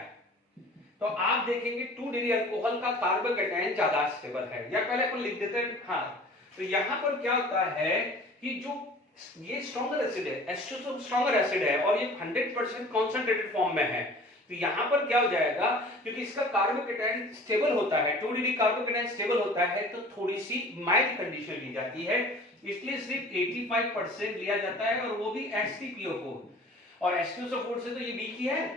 तो आप देखेंगे 2 डिग्री अल्कोहल का कार्बोकेटायन ज्यादा स्टेबल है, या पहले अपन लिख देते हैं, हाँ। तो यहां पर क्या होता है कि जो ये स्ट्रॉन्गर एसिड है, एस्टोसोफ स्ट्रॉन्गर एसिड है और ये 100% कॉन्सेंट्रेटेड फॉर्म में है, तो यहां पर क्या हो जाएगा, क्योंकि इसका कार्बोकेटायन स्टेबल होता है, 2 डिग्री कार्बोकेटायन स्टेबल होता है, तो थोड़ी सी माइल्ड कंडीशन ली जाती है, इसलिए सिर्फ 85% लिया जाता है, और वो भी HCPO4, और एस्टोसोफ से तो ये वीक ही है,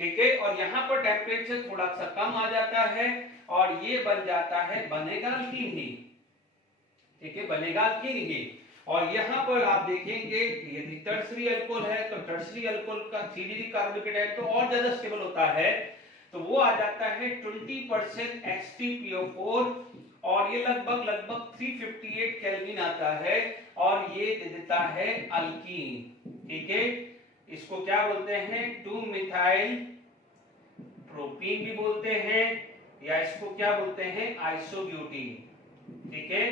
ठीक है। और यहां पर टेम्परेचर थोड़ा सा कम आ जाता है और ये बन जाता है, बनेगा अल्कीन ही, ठीक है, बनेगा अल्कीन ही। और यहां पर आप देखेंगे यदि टर्सरी अल्कोहल है तो टर्सरी अल्कोहल का 3 डिग्री कार्बोकेटायन तो और ज्यादा स्टेबल होता है, तो वो आ जाता है 20% HCPO4, और ये लगभग 358 केल्विन आता है, और ये दे देता है अल्कीन, ठीक है। इसको क्या बोलते हैं, 2 मिथाइल प्रोपीन भी बोलते हैं, या इसको क्या बोलते हैं, आइसोब्यूटीन, ठीक है।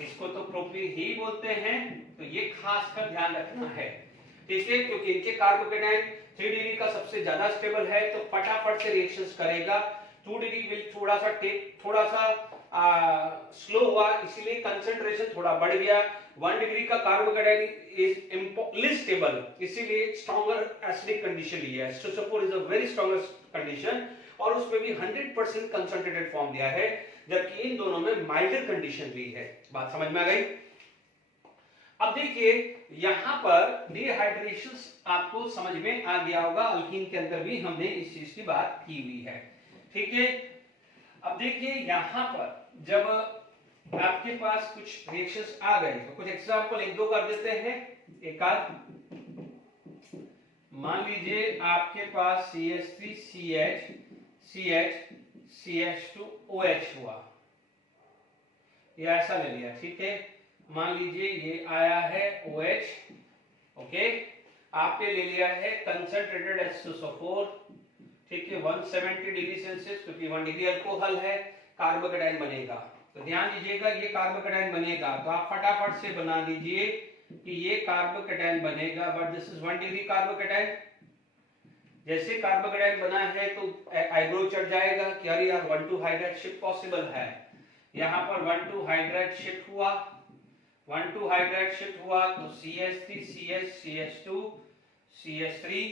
इसको तो प्रोपीन ही बोलते हैं, तो ये खास कर ध्यान रखना है, ठीक है, क्योंकि इनके कार्बोकेटायन 3 डिग्री का सबसे ज्यादा स्टेबल है, तो फटाफट से रिएक्शंस करेगा। 2 डिग्री विल थोड़ा सा स्लो हुआ, इसीलिए कंसंट्रेशन थोड़ा बढ़ गया। 1 डिग्री का कार्बोकेटायन इज लेस स्टेबल, इसीलिए स्ट्रॉन्गर एसिडिक कंडीशन ली है। एस्टोसोफोर is a very stronger condition, और उसमें भी 100% कंसंट्रेटेड फॉर्म दिया है, जबकि इन दोनों में माइल्डर कंडीशन ली है। बात समझ में आ गई। अब देखिए यहां पर डिहाइड्रेशन आपको समझ में आ गया होगा, अल्कीन के अंदर भी हमने इस चीज की बात की हुई है, ठीक है। अब देखिए यहां पर जब आपके पास कुछ रिएक्शंस आ गए तो कुछ एग्जांपल 1-2 कर देते हैं, एक आध। मान लीजिए आपके पास CH3CH CH2OH हुआ, ये ऐसा ले लिया, ठीक है। मान लीजिए ये आया है OH, ओके। आपने ले लिया है कंसंट्रेटेड एस्टोसोफोर, ठीक है, 170 डिग्री सेल्सियस, क्योंकि 1 डिग्री अल्कोहल है, कार्बोकेटायन बनेगा। तो ध्यान दीजिएगा ये कार्बोकेटायन बनेगा, तो आप फटाफट से बना दीजिए कि ये कार्बोकेटायन बनेगा, but this is 1 degree carbocation. जैसे कार्बोकेटायन बना है तो आईब्रो चढ़ जाएगा कि अरे यार 1 to हाइड्राइड शिफ्ट पॉसिबल है। यहां पर 1 to हाइड्राइड शिफ्ट हुआ, 1 to हाइड्राइड शिफ्ट हुआ तो CH3 CH CH2 CH3।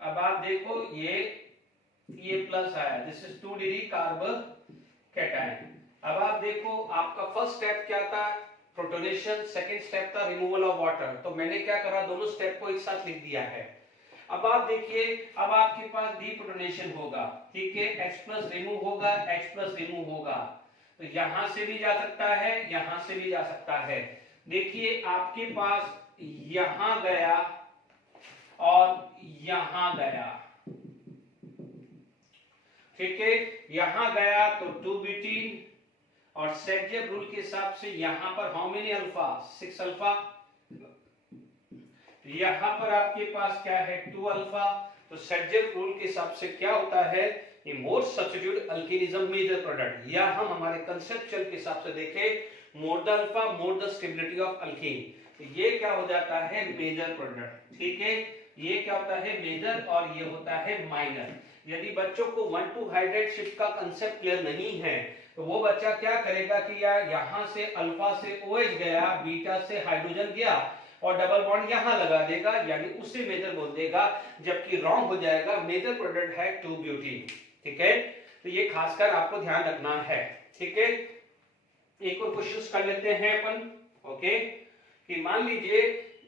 अब आप देखो ये प्लस आया, दिस इज 2 डिग्री कार्बोकेटायन। अब आप देखो आपका फर्स्ट स्टेप क्या था, प्रोटोनेशन, सेकंड स्टेप था रिमूवल ऑफ वाटर, तो मैंने क्या करा, दोनों स्टेप को एक साथ लिख दिया है। अब आप देखिए अब आपके पास डीप्रोटोनेशन होगा, ठीक है, H+ रिमूव होगा, H+ रिमूव होगा, तो यहां से भी जा सकता है, यहां से भी जा सकता है। देखिए आपके पास यहां गया और यहां गया, ठीक है, यहां गया तो 2-ब्यूटीन, और सेगजेब रूल के हिसाब से यहां पर हाउ मेनी अल्फा, 6 अल्फा, यहाँ पर आपके पास क्या है 2 अल्फा। तो सेडजेक रूल के हिसाब से क्या होता है, ये more substitute alkene is a major product, या हम हमारे कंसेप्चुअल के हिसाब से देखें more the alpha more the stability of alkene, तो ये क्या हो जाता है मेजर प्रोडक्ट। ठीक है, ये क्या होता है मेजर और ये होता है माइनर। यदि बच्चों को 1,2 हाइड्रेट शिफ्ट का कंसेप्ट क्लियर नहीं है तो वो बच्चा क्या करेगा कि यार यहाँ से अल्फा से OH गया, बीटा से हाइड्रोजन गया और डबल बॉन्ड यहाँ लगा देगा, यानी उससे मेजर बोल देगा, जबकि रॉन्ग हो जाएगा। मेजर प्रोडक्ट है 2 ब्यूटीन। ठीक है, तो ये खासकर आपको ध्यान रखना है। ठीक है, एक और क्वेश्चन कर लेते हैं अपन। ओके, कि मान लीजिए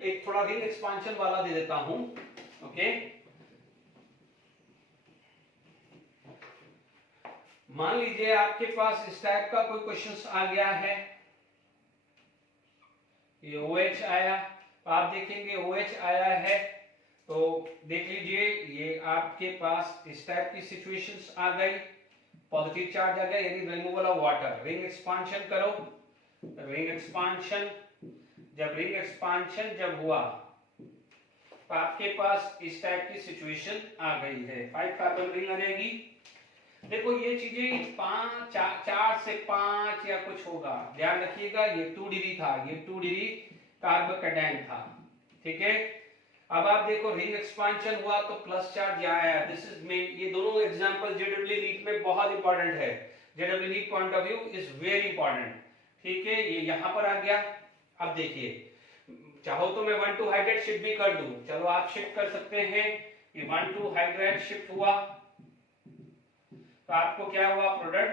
एक थोड़ा रिंग एक्सपांशन वाला दे देता हूं। ओके, मान लीजिए आपके पास इस टाइप का कोई क्वेश्चन आ गया है, ये OH आया, आप देखेंगे OH आया है तो देख लीजिए ये आपके पास इस टाइप की सिचुएशंस आ गई, पॉजिटिव चार्ज आ गया यानी removal of water. Ring expansion करो, रिंग एक्सपांशन, जब रिंग एक्सपांशन जब हुआ तो आपके पास इस टाइप की सिचुएशन आ गई है, 5 कार्बन रिंग बनेगी। देखो ये चीजें 4 से 5 या कुछ होगा, ध्यान रखिएगा। ये 2 डिग्री था, ये 2 डिग्री कार्बोकैटायन था। ठीक है, अब आप देखो रिंग एक्सपांशन हुआ तो प्लस चार्ज यहाँ आया। दिस इज मेन, ये दोनों एग्जांपल जेडब्ल्यू नीट में बहुत इंपॉर्टेंट है, JW NEET point of view is very important. ठीक है, ये यहाँ पर आ गया। अब देखिए, चाहो तो मैं 1,2 हाइड्रेट शिफ्ट भी कर दूं, चलो आप शिफ्ट कर सकते हैं। ये 1,2 हाइड्रेट शिफ्ट हुआ तो आपको क्या हुआ, प्रोडक्ट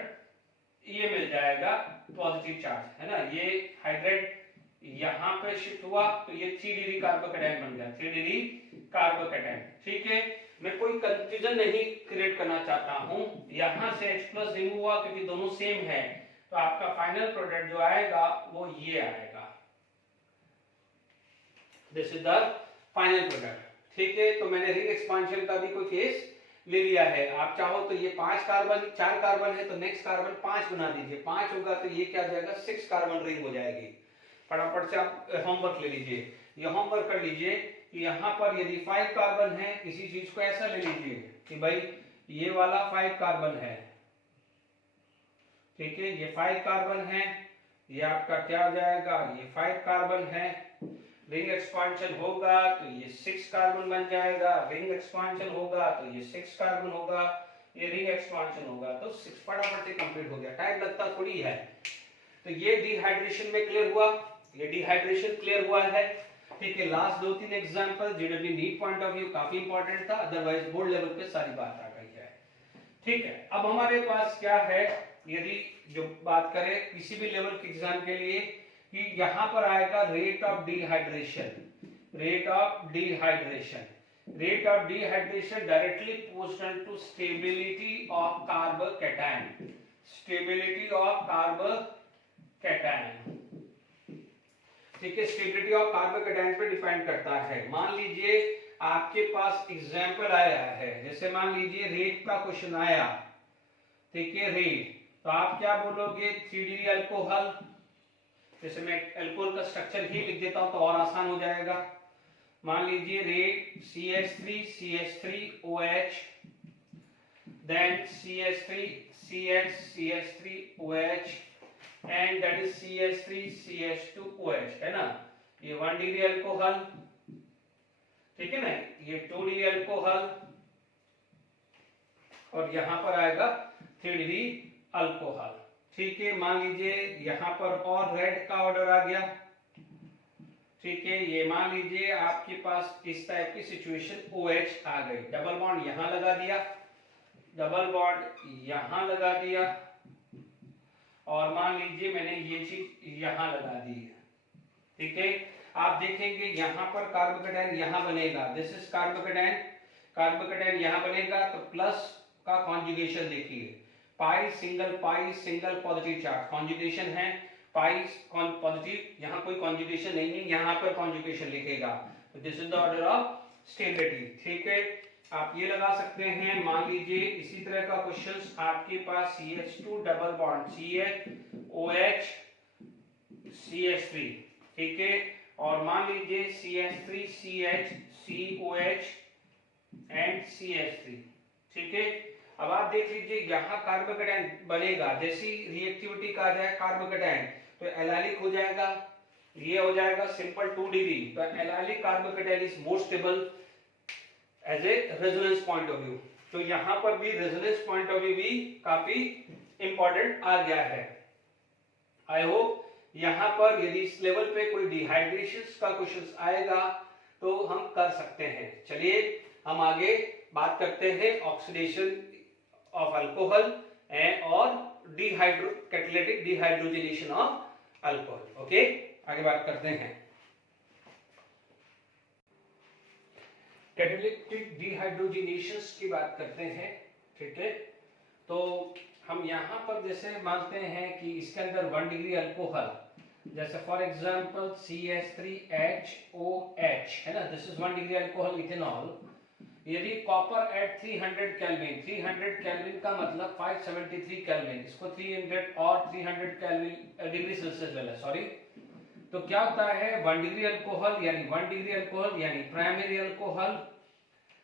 ये मिल जाएगा पॉजिटिव चार्ज, है ना। ये हाइड्रेट यहाँ पे शिफ्ट हुआ तो ये 3 डिग्री कार्बोकैटायन बन गया, 3 डिग्री कार्बोकैटायन। ठीक है, मैं कोई कंफ्यूजन नहीं क्रिएट करना चाहता हूं। यहाँ से H+ रिमूव हुआ क्योंकि दोनों सेम है, तो आपका फाइनल प्रोडक्ट जो आएगा वो ये आएगा, this is the final product. ठीक है, तो मैंने रिंग एक्सपांशन का भी कोई केस ले लिया है। आप चाहो तो ये 5 कार्बन 4 कार्बन है तो नेक्स्ट कार्बन 5 बना दीजिए, 5 होगा तो ये क्या हो जाएगा 6 कार्बन रिंग हो जाएगी। फटाफट से आप होमवर्क ले लीजिए, ये होमवर्क कर लीजिए कि यहाँ पर यदि 5 कार्बन है, किसी चीज को ऐसा ले लीजिए कि भाई ये वाला 5 कार्बन है। ठीक है, ये 5 कार्बन है, ये आपका क्या हो जाएगा, ये 5 कार्बन है। रिंग एक्सपांशन होगा तो ये 6 कार्बन बन जाएगा, रिंग एक्सपांशन होगा तो ये 6 कार्बन होगा, ये रिंग एक्सपांशन होगा तो 6। फटाफट से कंप्लीट हो गया, टाइम लगता थोड़ी है। तो ये डिहाइड्रेशन में क्लियर हुआ, ये डिहाइड्रेशन क्लियर हुआ है। ठीक है, last 2-3 example JW NEET point of view काफी इंपॉर्टेंट था, अदरवाइज बोर्ड लेवल पे सारी बात आ गई है। ठीक है, अब हमारे पास क्या है, यदि जो बात करें किसी भी लेवल के एग्जाम के लिए कि यहाँ पर आएगा rate of dehydration, rate of dehydration, rate of dehydration directly proportional to stability of carbocation, stability of carbocation. ठीक है, स्टेबिलिटी ऑफ कार्बोकैटायन पे डिपेंड करता है। मान लीजिए आपके पास एग्जांपल आया है, जैसे मान लीजिए रेट का क्वेश्चन आया। ठीक है, रेट, तो आप क्या बोलोगे 3 डिग्री अल्कोहल, जैसे मैं अल्कोहल का स्ट्रक्चर ही लिख देता हूं तो और आसान हो जाएगा। मान लीजिए rate CH3OH, then CH3OH and that is CH3CH2OH, है ना। ये 1 डिग्री अल्कोहल, ठीक है ना, ये 2 डिग्री अल्कोहल और यहां पर आएगा 3 डिग्री अल्कोहल। ठीक है, मान लीजिए यहाँ पर और रेड का ऑर्डर आ गया। ठीक है, ये मान लीजिए आपके पास इस टाइप की सिचुएशन OH आ गई, डबल बॉन्ड यहाँ लगा दिया, डबल बॉन्ड यहाँ लगा दिया और मान लीजिए मैंने ये चीज यहाँ लगा दी है। ठीक है, आप देखेंगे यहाँ पर कार्बोकैटायन यहाँ बनेगा, दिस इज कार्बोकैटायन, कार्बोकैटायन यहाँ बनेगा तो प्लस का कॉन्जुगेशन देखिए, पाई सिंगल पॉजिटिव चार्ज, कॉन्जुगेशन है पाई पॉजिटिव, यहाँ कोई कॉन्जुगेशन नहीं है, यहाँ पर कॉन्जुगेशन लिखेगा, तो this is the order of stability. ठीक है, आप ये लगा सकते हैं। मान लीजिए इसी तरह का क्वेश्चंस आपके पास CH2 double bond CHOH CH3, ठीक है, और मान लीजिए CH3 CH COH and CH3, ठीक है। अब आप देख लीजिए यहाँ कार्बोकेटायन बनेगा, जैसी रिएक्टिविटी का आ जाए कार्बोकेटायन तो एलाइलिक हो जाएगा, ये हो जाएगा सिंपल 2 डिग्री। तो allylic carbocation is more stable as a resonance point of view. तो यहाँ पर भी रेजोनेंस पॉइंट ऑफ व्यू भी काफी इंपॉर्टेंट आ गया है। आई होप यहाँ पर यदि इस लेवल पे कोई डिहाइड्रेशन का क्वेश्चन आएगा तो हम कर सकते हैं। चलिए हम आगे बात करते हैं ऑक्सीडेशन ऑफ अल्कोहल और catalytic dehydrogenation of alcohol. Okay, आगे बात करते हैं। कैटालिटिक डिहाइड्रोजनेशन की बात करते हैं, ठीक है। तो हम यहाँ पर जैसे मानते हैं कि इसके अंदर 1 डिग्री अल्कोहल, जैसे फॉर एग्जांपल CH3HOH है ना, this is 1 degree alcohol ethanol. यदि कॉपर एट 300 केल्विन, 300 केल्विन का मतलब 573 केल्विन, इसको 300 और 300 केल्विन डिग्री सेल्सियस वाला, सॉरी। तो क्या होता है 1 डिग्री अल्कोहल यानी 1 डिग्री अल्कोहल यानी प्राइमरी अल्कोहल,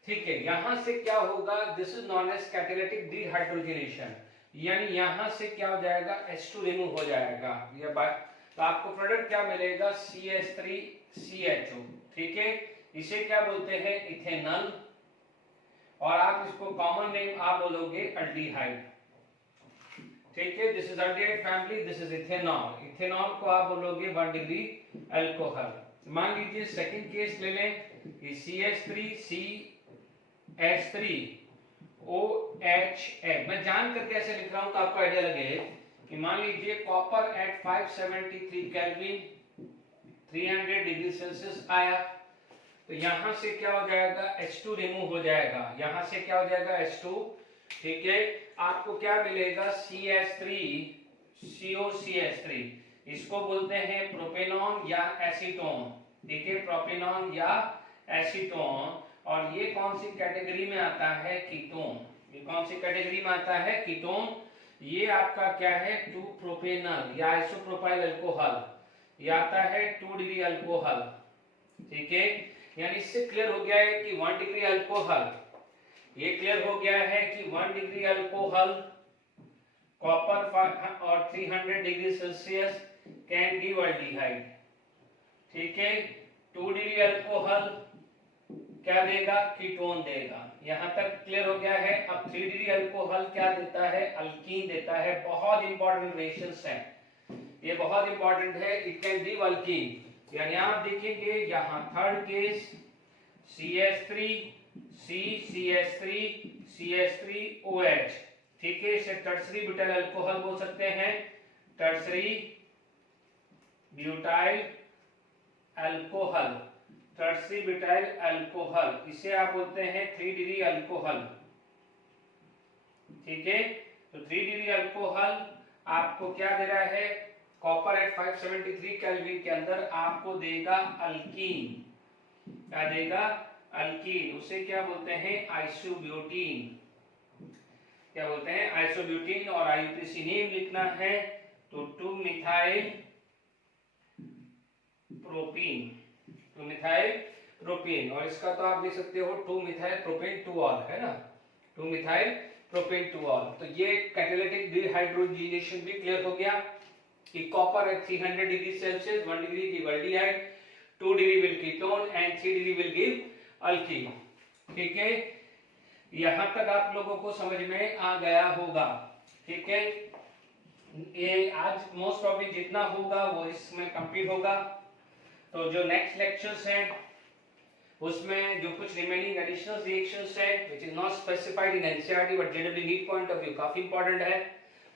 ठीक है। यहां से क्या होगा, this is known as catalytic dehydrogenation, यानी यहां से क्या हो जाएगा H2 रिमूव हो जाएगा, तो आपको प्रोडक्ट क्या मिलेगा CH3CHO, ठीक है। इसे क्या बोलते हैं इथेनॉल, और आप इसको कॉमन नेम आप बोलोगे अल्डिहाइड, ठीक है। This is aldehyde family, this is ethanol. Ethanol को आप बोलोगे 1 डिग्री अल्कोहल। मान लीजिए सेकंड केस ले लें कि CH3CH3OH। मैं जान कर कैसे लिख रहा हूं तो आपको आइडिया लगे कि मान लीजिए copper at 573 kelvin 300 degree Celsius आया, तो यहां से क्या हो जाएगा H2 रिमूव हो जाएगा, यहां से क्या हो जाएगा H2, ठीक है। आपको क्या मिलेगा CH3COCH3, इसको बोलते हैं प्रोपेनॉन या एसीटोन, ठीक है, प्रोपेनॉन या एसीटोन। और ये कौन सी कैटेगरी में आता है कीटोन, ये कौन सी कैटेगरी में आता है कीटोन। ये आपका क्या है 2 प्रोपेनॉल या आइसोप्रोपाइल अल्कोहल, ये आता है 2 डिग्री अल्कोहल, ठीक है। यानी इससे क्लियर हो गया है कि 1 डिग्री अल्कोहल, ये क्लियर हो गया है कि 1 डिग्री अल्कोहल कॉपर और 300 degree Celsius can give aldehyde, ठीक है। 2 डिग्री अल्कोहल क्या देगा कीटोन देगा, यहां तक क्लियर हो गया है। अब 3 डिग्री अल्कोहल क्या देता है अल्कीन देता है। बहुत इंपॉर्टेंट रिलेशंस है, ये बहुत इंपॉर्टेंट है, इट कैन गिव अल्कीन। यानी आप देखेंगे यहाँ थर्ड केस CH3CCH3CH3OH, ठीक है। इसे टर्सरी ब्यूटाइल अल्कोहल बोल सकते हैं, tertiary butyl alcohol, tertiary butyl alcohol, इसे आप बोलते हैं 3 डिग्री अल्कोहल, ठीक है। तो 3 डिग्री अल्कोहल आपको क्या दे रहा है, कॉपर एट 573 केल्विन के अंदर आपको देगा अल्कीन, क्या देगा अल्कीन, उसे क्या बोलते हैं आइसोब्यूटीन, क्या बोलते हैं आइसोब्यूटीन। और आईयूपीएसी नेम लिखना है तो 2 मिथाइल प्रोपीन, 2 मिथाइल प्रोपीन। और इसका तो आप देख सकते हो 2 मिथाइल प्रोपेन 2 ऑल है ना, 2 मिथाइल प्रोपेन 2 ऑल। तो ये कैटालिटिक डिहाइड्रोजनेशन भी क्लियर हो गया कि copper at 300 degree Celsius 1 degree give aldehyde, 2 degree will ketone and 3 degree will give alkene, ठीक है। यहां तक आप लोगों को समझ में आ गया होगा, ठीक है। ये आज मोस्ट प्रॉब्ली जितना होगा वो इसमें कंप्लीट होगा। तो जो नेक्स्ट लेक्चर्स हैं उसमें जो कुछ रिमेनिंग एडिशनल रिएक्शंस है which is not specified in NCERT but JW NEET point of view काफी इंपॉर्टेंट है,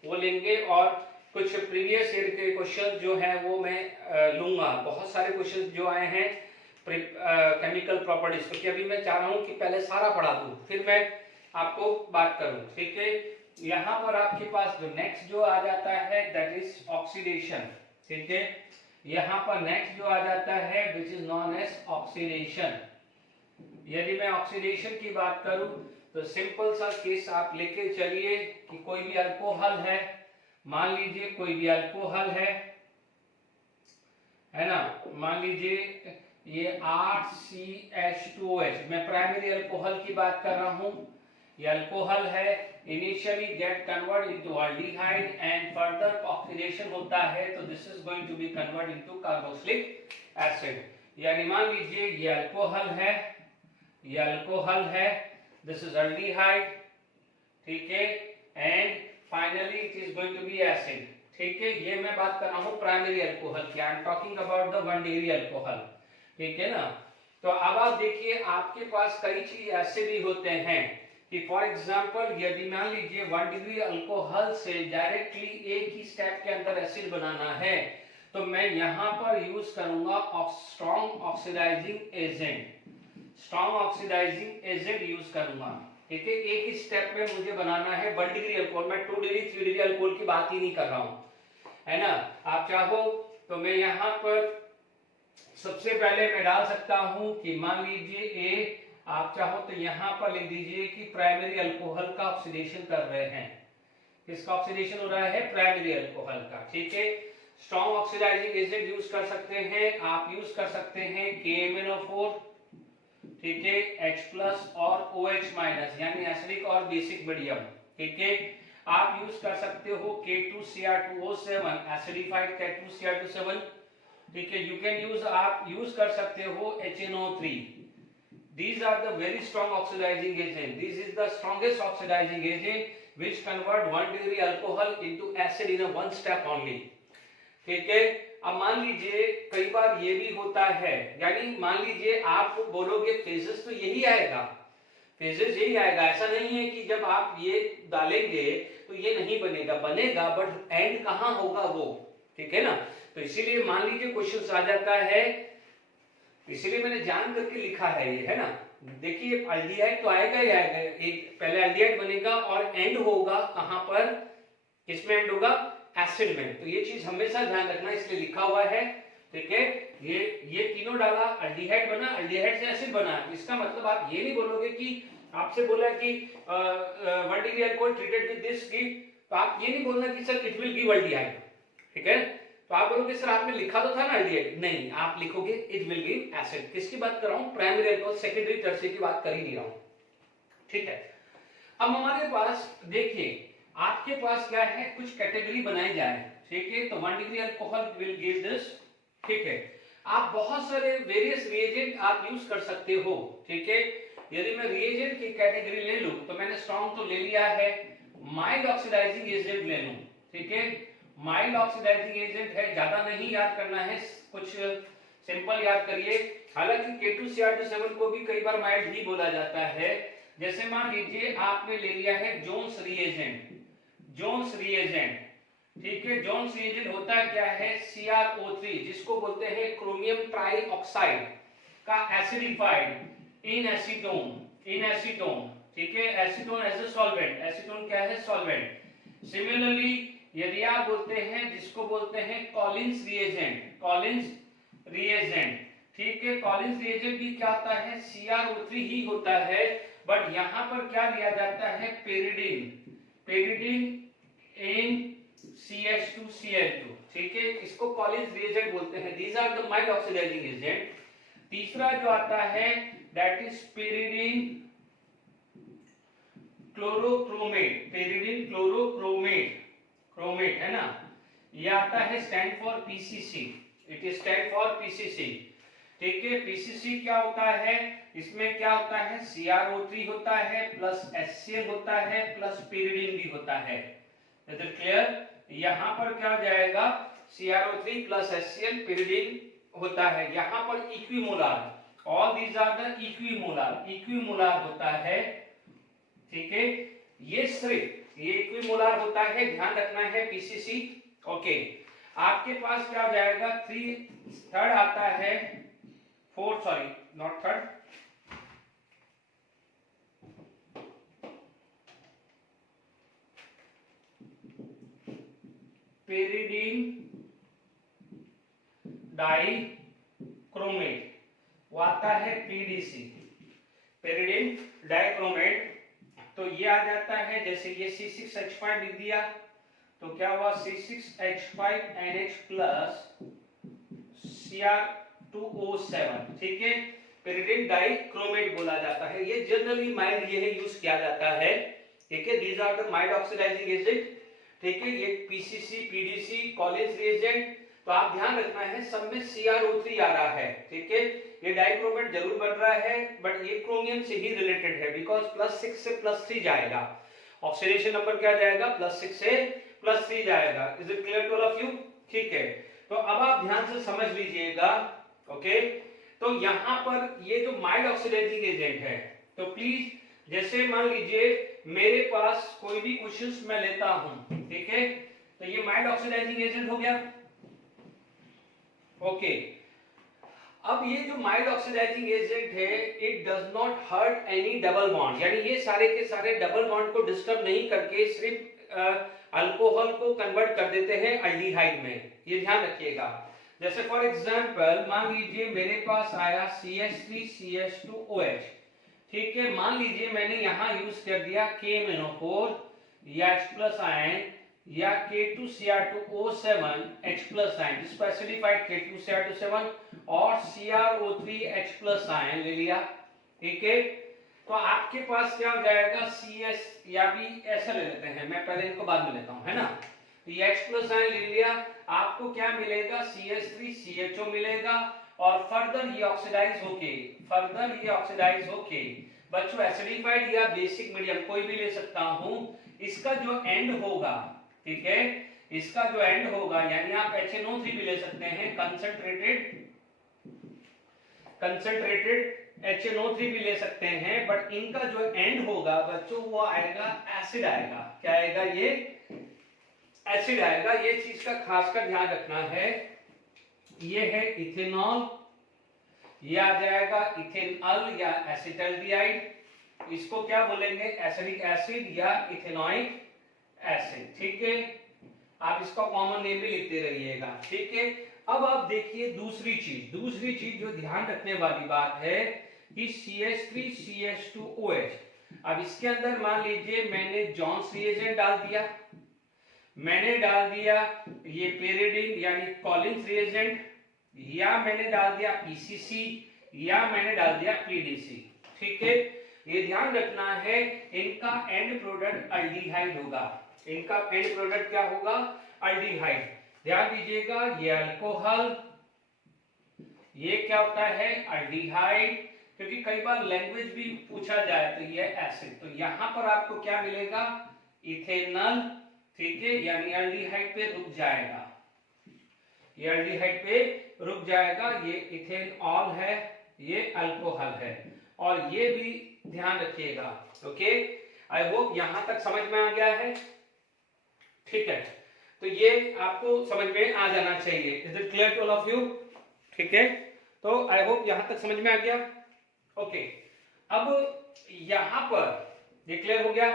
वो लेंगे। और कुछ प्रीवियस ईयर के क्वेश्चन जो हैं वो मैं लूंगा। बहुत सारे क्वेश्चन जो आए हैं केमिकल प्रॉपर्टीज, क्योंकि अभी मैं चाह रहा हूँ कि पहले सारा पढ़ा दूं फिर मैं आपको बात करूं, ठीक है। यहाँ पर आपके पास जो नेक्स्ट जो आ जाता है दैट इज ऑक्सीडेशन, ठीक है। यहाँ पर नेक्स्ट जो आ जाता है which is known as oxidation. यदि मैं ऑक्सीडेशन की बात करूं तो सिंपल सा केस आप लेके चलिए कि कोई भी अल्कोहल है, मान लीजिए कोई भी अल्कोहल है, है ना। मान लीजिए ये 8CH2OH, मैं प्राइमरी अल्कोहल की बात कर रहा हूं। ये अल्कोहल है, initially get convert into aldehyde and further oxidation होता है तो this is going to be convert into carboxylic acid. यानी मान लीजिए ये अल्कोहल है, ये अल्कोहल है, दिस इज अल्डिहाइड, ठीक है, and finally it is going to be acid, ठीक है। ये मैं बात कर रहा हूं प्राइमरी अल्कोहल की, I am talking about the 1 degree alcohol, ठीक है ना। तो अब आप देखिए आपके पास कई चीज ऐसे भी होते हैं कि फॉर एग्जांपल यदि मान लीजिए 1 डिग्री अल्कोहल से डायरेक्टली एक ही स्टेप के अंदर एसिड बनाना है तो मैं यहां पर यूज करूंगा strong oxidising agent, strong oxidising agent use करूंगा, ठीक है। एक ही स्टेप में मुझे बनाना है 1 डिग्री अल्कोहल, मैं 2 डिग्री 3 डिग्री अल्कोहल की बात ही नहीं कर रहा हूं, है ना। आप चाहो तो मैं यहां पर सबसे पहले मैं डाल सकता हूं कि मान लीजिए ए, आप चाहो तो यहां पर लिख दीजिए कि प्राइमरी अल्कोहल का ऑक्सीडेशन कर रहे हैं। किसका ऑक्सीडेशन हो रहा है? प्राइमरी अल्कोहल का, ठीक है। स्ट्रॉन्ग ऑक्सीडाइजिंग एजेंट यूज कर सकते हैं, आप यूज कर सकते हैं KMnO4, ठीक है, H+ और OH- यानी एसिडिक और बेसिक मीडियम, ठीक है। आप यूज कर सकते हो K2Cr2O7, एसिडिफाइड K2Cr2O7, ठीक है। यू कैन यूज, आप यूज कर सकते हो HNO3। These are the very strong oxidizing agent. This is the strongest oxidizing agent which convert 1 degree alcohol into acid in a one step only. ठीक है। अब मान लीजिए कई बार ये भी होता है, यानी मान लीजिए आप बोलोगे फेजेस तो यही आएगा, फेजेस यही आएगा, ऐसा नहीं है कि जब आप ये डालेंगे तो ये नहीं बनेगा, बनेगा, बट एंड कहां होगा वो, ठीक है ना। तो इसीलिए मान लीजिए क्वेश्चन आ जाता है, इसीलिए मैंने जान करके लिखा है ये, है ना। देखिए अल्डिहाइड तो आएगा ही आएगा, एक पहले अल्डिहाइड बनेगा और एंड होगा कहां पर, किसमें एंड होगा? एसिड में। तो ये चीज हमेशा ध्यान रखना, इसलिए लिखा हुआ है, ठीक है। ये तीनों डाला, अल्डिहाइड बना, अल्डिहाइड से एसिड बना। इसका मतलब आप ये नहीं बोलोगे कि आपसे बोला कि 1 degree alcohol treated with this give, तो आप ये नहीं बोलना कि sir it will give aldehyde, ठीक है। तो आप बोलोगे सर आपने लिखा तो था ना अल्डिहाइड, नहीं, आप लिखोगे इट विल गिव एसिड। किसकी बात कर रहा हूं? प्राइमरी अल्कोहल, सेकेंडरी टर्शियरी की बात कर ही नहीं रहा हूं, ठीक है। अब हमारे पास देखिए आपके पास क्या है, कुछ कैटेगरी बनाई जाए, ठीक है। तो 1 degree alcohol will give this, ठीक है। आप बहुत सारे वेरियस रिएजेंट आप यूज कर सकते हो, ठीक है। यदि मैं रिएजेंट की कैटेगरी ले लूं तो मैंने स्ट्रॉन्ग तो ले लिया है, माइल्ड ऑक्सीडाइजिंग एजेंट ले लूं, ठीक है। माइल्ड ऑक्सीडाइजिंग एजेंट है, ज्यादा नहीं याद करना है, कुछ सिंपल याद करिए। हालांकि K2Cr2O7 को भी कई बार माइल्ड ही बोला जाता है। जैसे मान लीजिए आपने ले लिया है जोन्स रिएजेंट, जोन्स रिएजेंट, ठीक है। जोन्स रिएजेंट होता क्या है? CrO3, जिसको बोलते हैं क्रोमियम ट्राई ऑक्साइड का acidified in acetone, in acetone, ठीक है। Acetone as a solvent, acetone क्या है? सॉल्वेंट। सिमिलरली यदि आप बोलते हैं जिसको बोलते हैं कॉलिंस रिएजेंट, कॉलिंस रिएजेंट, ठीक है। कॉलिंस रिएजेंट भी क्या होता है? CrO3 ही होता है, बट यहां पर क्या लिया जाता है? पेरिडीन, पेरिडीन इन CH2Cl2, ठीक है। इसको कॉलिंस रिएजेंट बोलते हैं। These are the mild oxidising agent. तीसरा जो आता है that is pyridine chlorochromate, pyridine chlorochromate, chromate, है ना। ये आता है stand for PCC, it is stand for PCC, ठीक है। PCC क्या होता है? इसमें क्या होता है? CrO3 होता है प्लस HCl होता है प्लस पेरिडीन भी होता है। Is it clear? यहां पर क्या हो जाएगा? CrO3 प्लस HCl, पेरिडीन होता है। यहां पर इक्विमोलार, ऑल दीज आर द इक्विमोलार, इक्विमोलार होता है, ठीक है। ये सिर्फ ये इक्विमोलार होता है, ध्यान रखना है PCC, ओके। आपके पास क्या हो जाएगा? थर्ड आता है, fourth, sorry not third, pyridine dichromate, वो आता है PDC, पेरिडीन डाइक्रोमेट। तो ये आ जाता है, जैसे ये C6H5 लिख दिया तो क्या हुआ? C6H5NH+ Cr2O7, ठीक है, pyridine डाइक्रोमेट बोला जाता है। ये जनरली माइल्ड ये यूज किया जाता है, ठीक है। These are the mild oxidising agent, ठीक है। ये पीसीसी, पीडीसी, कॉलिन्स रिएजेंट, तो आप ध्यान रखना है सब में CrO3 आ रहा है, ठीक है। ये डाइक्रोमेट जरूर बन रहा है, बट ये क्रोमियम से ही रिलेटेड है, बिकॉज +6 से +3 जाएगा, ऑक्सीडेशन नंबर क्या जाएगा, +6 से +3 जाएगा। Is it clear to all of you? ठीक है, तो अब आप ध्यान से समझ लीजिएगा, ओके। तो यहाँ पर ये जो माइल्ड ऑक्सीडाइजिंग एजेंट है, तो प्लीज जैसे मान लीजिए मेरे पास कोई भी क्वेश्चंस मैं लेता हूं, ठीक है, तो ये माइल्ड ऑक्सीडाइजिंग एजेंट हो गया, ओके। अब ये जो माइल्ड ऑक्सीडाइजिंग एजेंट है, it does not hurt any double bond, यानी ये सारे के सारे डबल बॉन्ड को डिस्टर्ब नहीं करके सिर्फ अल्कोहल को कन्वर्ट कर देते हैं अल्डिहाइड में, ये ध्यान रखिएगा। जैसे फॉर एग्जांपल मान लीजिए मेरे पास आया CH3CH2OH, ठीक है। मान लीजिए मैंने यहां यूज कर दिया K-MnO4 या H+ आयन या K2Cr2O7 H+ आयन, जिसको एसिडिफाइड K2Cr2O7 और CrO3H+ आयन ले लिया, ठीक है। तो आपके पास क्या हो जाएगा, CS, या भी ऐसा ले लेते हैं, मैं पहले इनको बाद में लेता हूं, है ना। तो ये H+ आयन ले लिया, आपको क्या मिलेगा, CH3CHO मिलेगा, और फर्दर ये ऑक्सीडाइज होके बच्चों एसिडिफाइड या बेसिक मीडियम कोई भी ले सकता हूं, इसका जो एंड होगा, ठीक है, इसका जो एंड होगा, यानी आप HNO3 भी ले सकते हैं, कंसंट्रेटेड HNO3 भी ले सकते हैं, बट इनका जो एंड होगा बच्चों वो आएगा एसिड आएगा, क्या आएगा, ये एसिड आएगा। ये चीज का खासकर ध्यान रखना है। ये है इथेनॉल, ये आ जाएगा इथेनॉल या एसिटाल्डिहाइड, इसको क्या बोलेंगे, एसिडिक एसिड या इथेनोइक एसिड, ठीक है। आप इसका कॉमन नेम भी लिखते रहिएगा, ठीक है। अब आप देखिए दूसरी चीज जो ध्यान रखने वाली बात है कि CH3CH2OH, अब इसके अंदर मान लीजिए मैंने जॉन्स रिएजेंट डाल दिया, मैंने डाल दिया ये पेरिडिन यानी कॉलिन्स रिएजेंट, या मैंने डाल दिया पीसीसी, या मैंने डाल दिया पीडीसी, ठीक है। ये ध्यान रखना है इनका एंड प्रोडक्ट अल्डिहाइड होगा, इनका एंड प्रोडक्ट क्या होगा, अल्डिहाइड। ध्यान दीजिएगा, ये अल्कोहल, ये क्या होता है, अल्डिहाइड, क्योंकि कई बार लैंग्वेज भी पूछा जाए तो ये एसिड, तो यहां पर आपको क्या मिलेगा, इथेनॉल, ठीक है, यानी अल्डिहाइड पे रुक जाएगा, ये अल्डिहाइड पे रुक जाएगा, ये इथेनॉल है, ये अल्कोहल है, और ये भी ध्यान रखिएगा, ओके। आई होप यहां तक समझ में आ गया है, ठीक है। तो ये आपको समझ में आ जाना चाहिए। Is it clear to all of you? ठीक है, तो आई होप यहां तक समझ में आ गया, ओके। अब यहां पर ये क्लियर हो गया,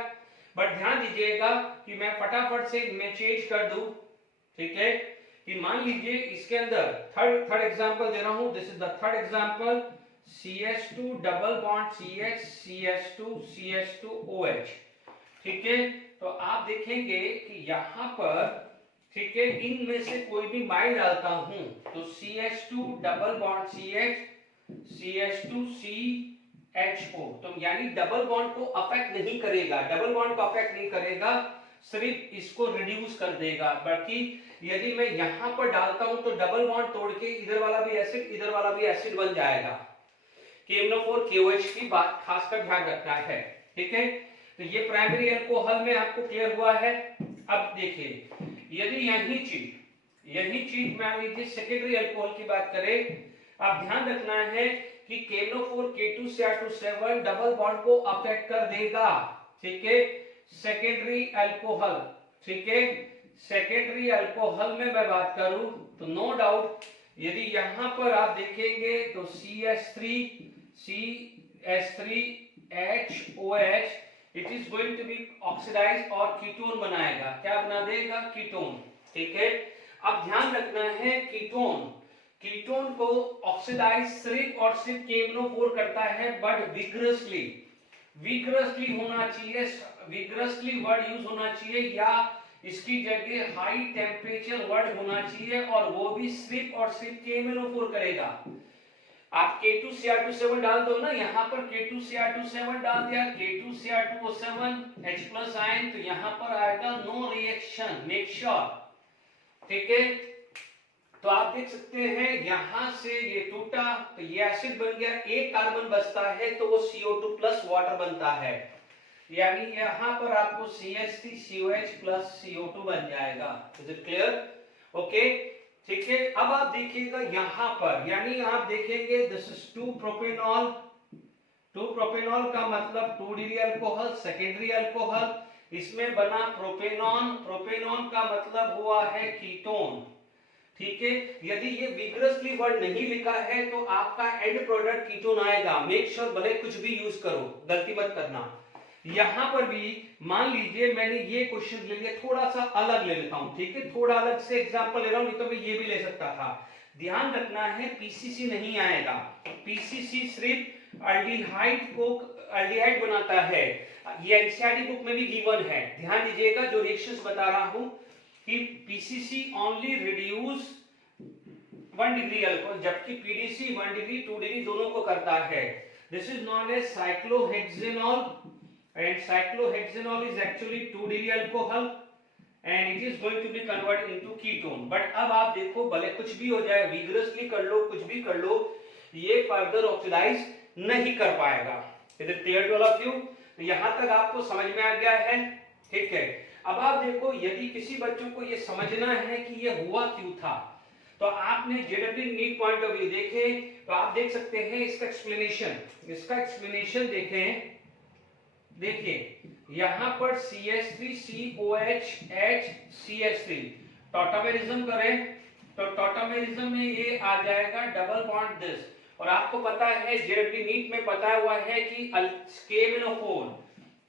बट ध्यान दीजिएगा कि मैं फटाफट से मैं चेंज कर दूं, ठीक है, कि मान लीजिए इसके अंदर थर्ड एग्जांपल दे रहा हूं, this is the third example, CH2 double bond CH CH2 ठीक है। तो आप देखेंगे कि यहां पर, ठीक है, इनमें से कोई भी माइल डालता हूं तो CH2 डबल बॉन्ड CH2CHO, तो यानी डबल बॉन्ड को अफेक्ट नहीं करेगा, सिर्फ इसको रिड्यूस कर देगा। बाकी यदि मैं यहां पर डालता हूं तो डबल बॉन्ड तोड़ के इधर वाला भी एसिड बन जाएगा। KMnO4 KOH की बात खासकर ध्यान रखना है, ठीक है। तो ये प्राइमरी अल्कोहल में आपको क्लियर हुआ है। अब देखिए, यदि यही चीज मान लीजिए सेकेंडरी अल्कोहल की बात करें, आप ध्यान रखना है कि KMnO4 K2Cr2O7 डबल बॉन्ड को अफेक्ट कर देगा, ठीक है, सेकेंडरी अल्कोहल, ठीक है। सेकेंडरी अल्कोहल में मैं बात करूं तो नो डाउट यदि यहां पर आप देखेंगे तो CH3HOH it is going to be oxidise और कीटोन बनाएगा, क्या बना देगा, कीटोन, ठीक है। अब ध्यान रखना है कीटोन को ऑक्सीडाइज सिर्फ और सिर्फ KMnO4 करता है, बट विग्रसली होना चाहिए, विग्रसली वर्ड यूज होना चाहिए, या इसकी जगह हाई टेम्परेचर वर्ड होना चाहिए और वो भी सिर्फ और सिर्फ KMnO4 करेगा। आप K2Cr2 डाल दो ना, यहाँ पर K2Cr2 डाल दिया, K2Cr2O7 H+ आयन, तो यहाँ पर आएगा नो रिएक्शन, मेक श्योर। ठीक है, तो आप देख सकते हैं यहां से ये टूटा तो ये एसिड बन गया, एक कार्बन बचता है तो वो CO2 प्लस वाटर बनता है, यानी यहां पर आपको CH3COH प्लस CO2 बन जाएगा। Is it clear? ओके, ठीक है। अब आप देखिएगा यहां पर, यानी आप देखेंगे दिस इज 2-प्रोपेनॉल। 2-प्रोपेनॉल का मतलब 2 डिग्री अल्कोहल, सेकेंडरी अल्कोहल, इसमें बना प्रोपेनॉन। प्रोपेनॉन का मतलब हुआ है कीटोन। ठीक है, यदि ये विग्रसली वर्ड नहीं लिखा है तो आपका एंड प्रोडक्ट कीटोन आएगा। मेक श्योर भले कुछ भी यूज करो, गलती मत करना। यहां पर भी मान लीजिए मैंने ये क्वेश्चन ले लिया, थोड़ा सा अलग ले लेता हूं। ठीक है, थोड़ा अलग से एग्जांपल ले रहा हूं, नहीं तो मैं ये भी ले सकता था। ध्यान रखना है पीसीसी नहीं आएगा, पीसीसी सिर्फ अल्डिहाइड को अल्डिहाइड बनाता है। ये एनसीईआरटी बुक में भी गिवन है, ध्यान दीजिएगा जो रिएक्शंस बता रहा हूं कि PCC only reduce 1 degree alcohol, जबकि पीडीसी 1 डिग्री 2 डिग्री दोनों को करता है। This is known as cyclohexanol and cyclohexanol is actually 2 degree alcohol and it is going to be converted into ketone। but अब आप देखो भले कुछ भी हो जाए, vigorously कर लो, कुछ भी कर लो, ये further oxidize नहीं कर पाएगा। Is it clear to all of you? यहाँ तक आपको समझ में आ गया है? ठीक है, अब आप देखो यदि किसी बच्चों को ये समझना है कि ये हुआ क्यों था, तो आपने JW NEET point of view देखे तो आप देख सकते हैं इसका एक्सप्लेनेशन देखें। देखिए यहां पर CH3COH HCH3 टॉटामेरिज्म करें तो टॉटामेरिज्म में ये आ जाएगा डबल बॉन्ड दिस, और आपको पता है जेडब्ल्यू नीट में पता हुआ है कि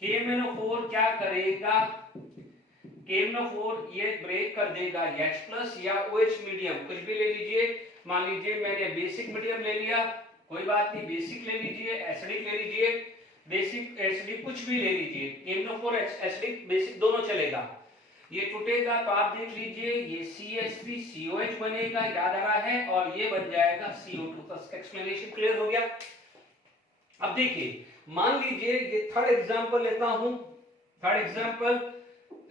KMnO4 क्या करेगा, KMnO4 ये ब्रेक कर देगा H+ या OH मीडियम, कुछ भी ले लीजिए। मान लीजिए मैंने बेसिक मीडियम ले लिया, कोई बात नहीं, बेसिक ले लीजिए, एसिडिक ले लीजिए, बेसिक एसिडिक कुछ भी ले लीजिए, KMnO4 एसिडिक बेसिक दोनों चलेगा। ये टूटेगा तो आप देख लीजिए ये CH3COH बनेगा, याद आ रहा है, और ये बन जाएगा CO2। तो इसका एक्सप्लेनेशन क्लियर हो गया। अब देखिए मान लीजिए ये थर्ड एग्जांपल लेता हूं। थर्ड एग्जांपल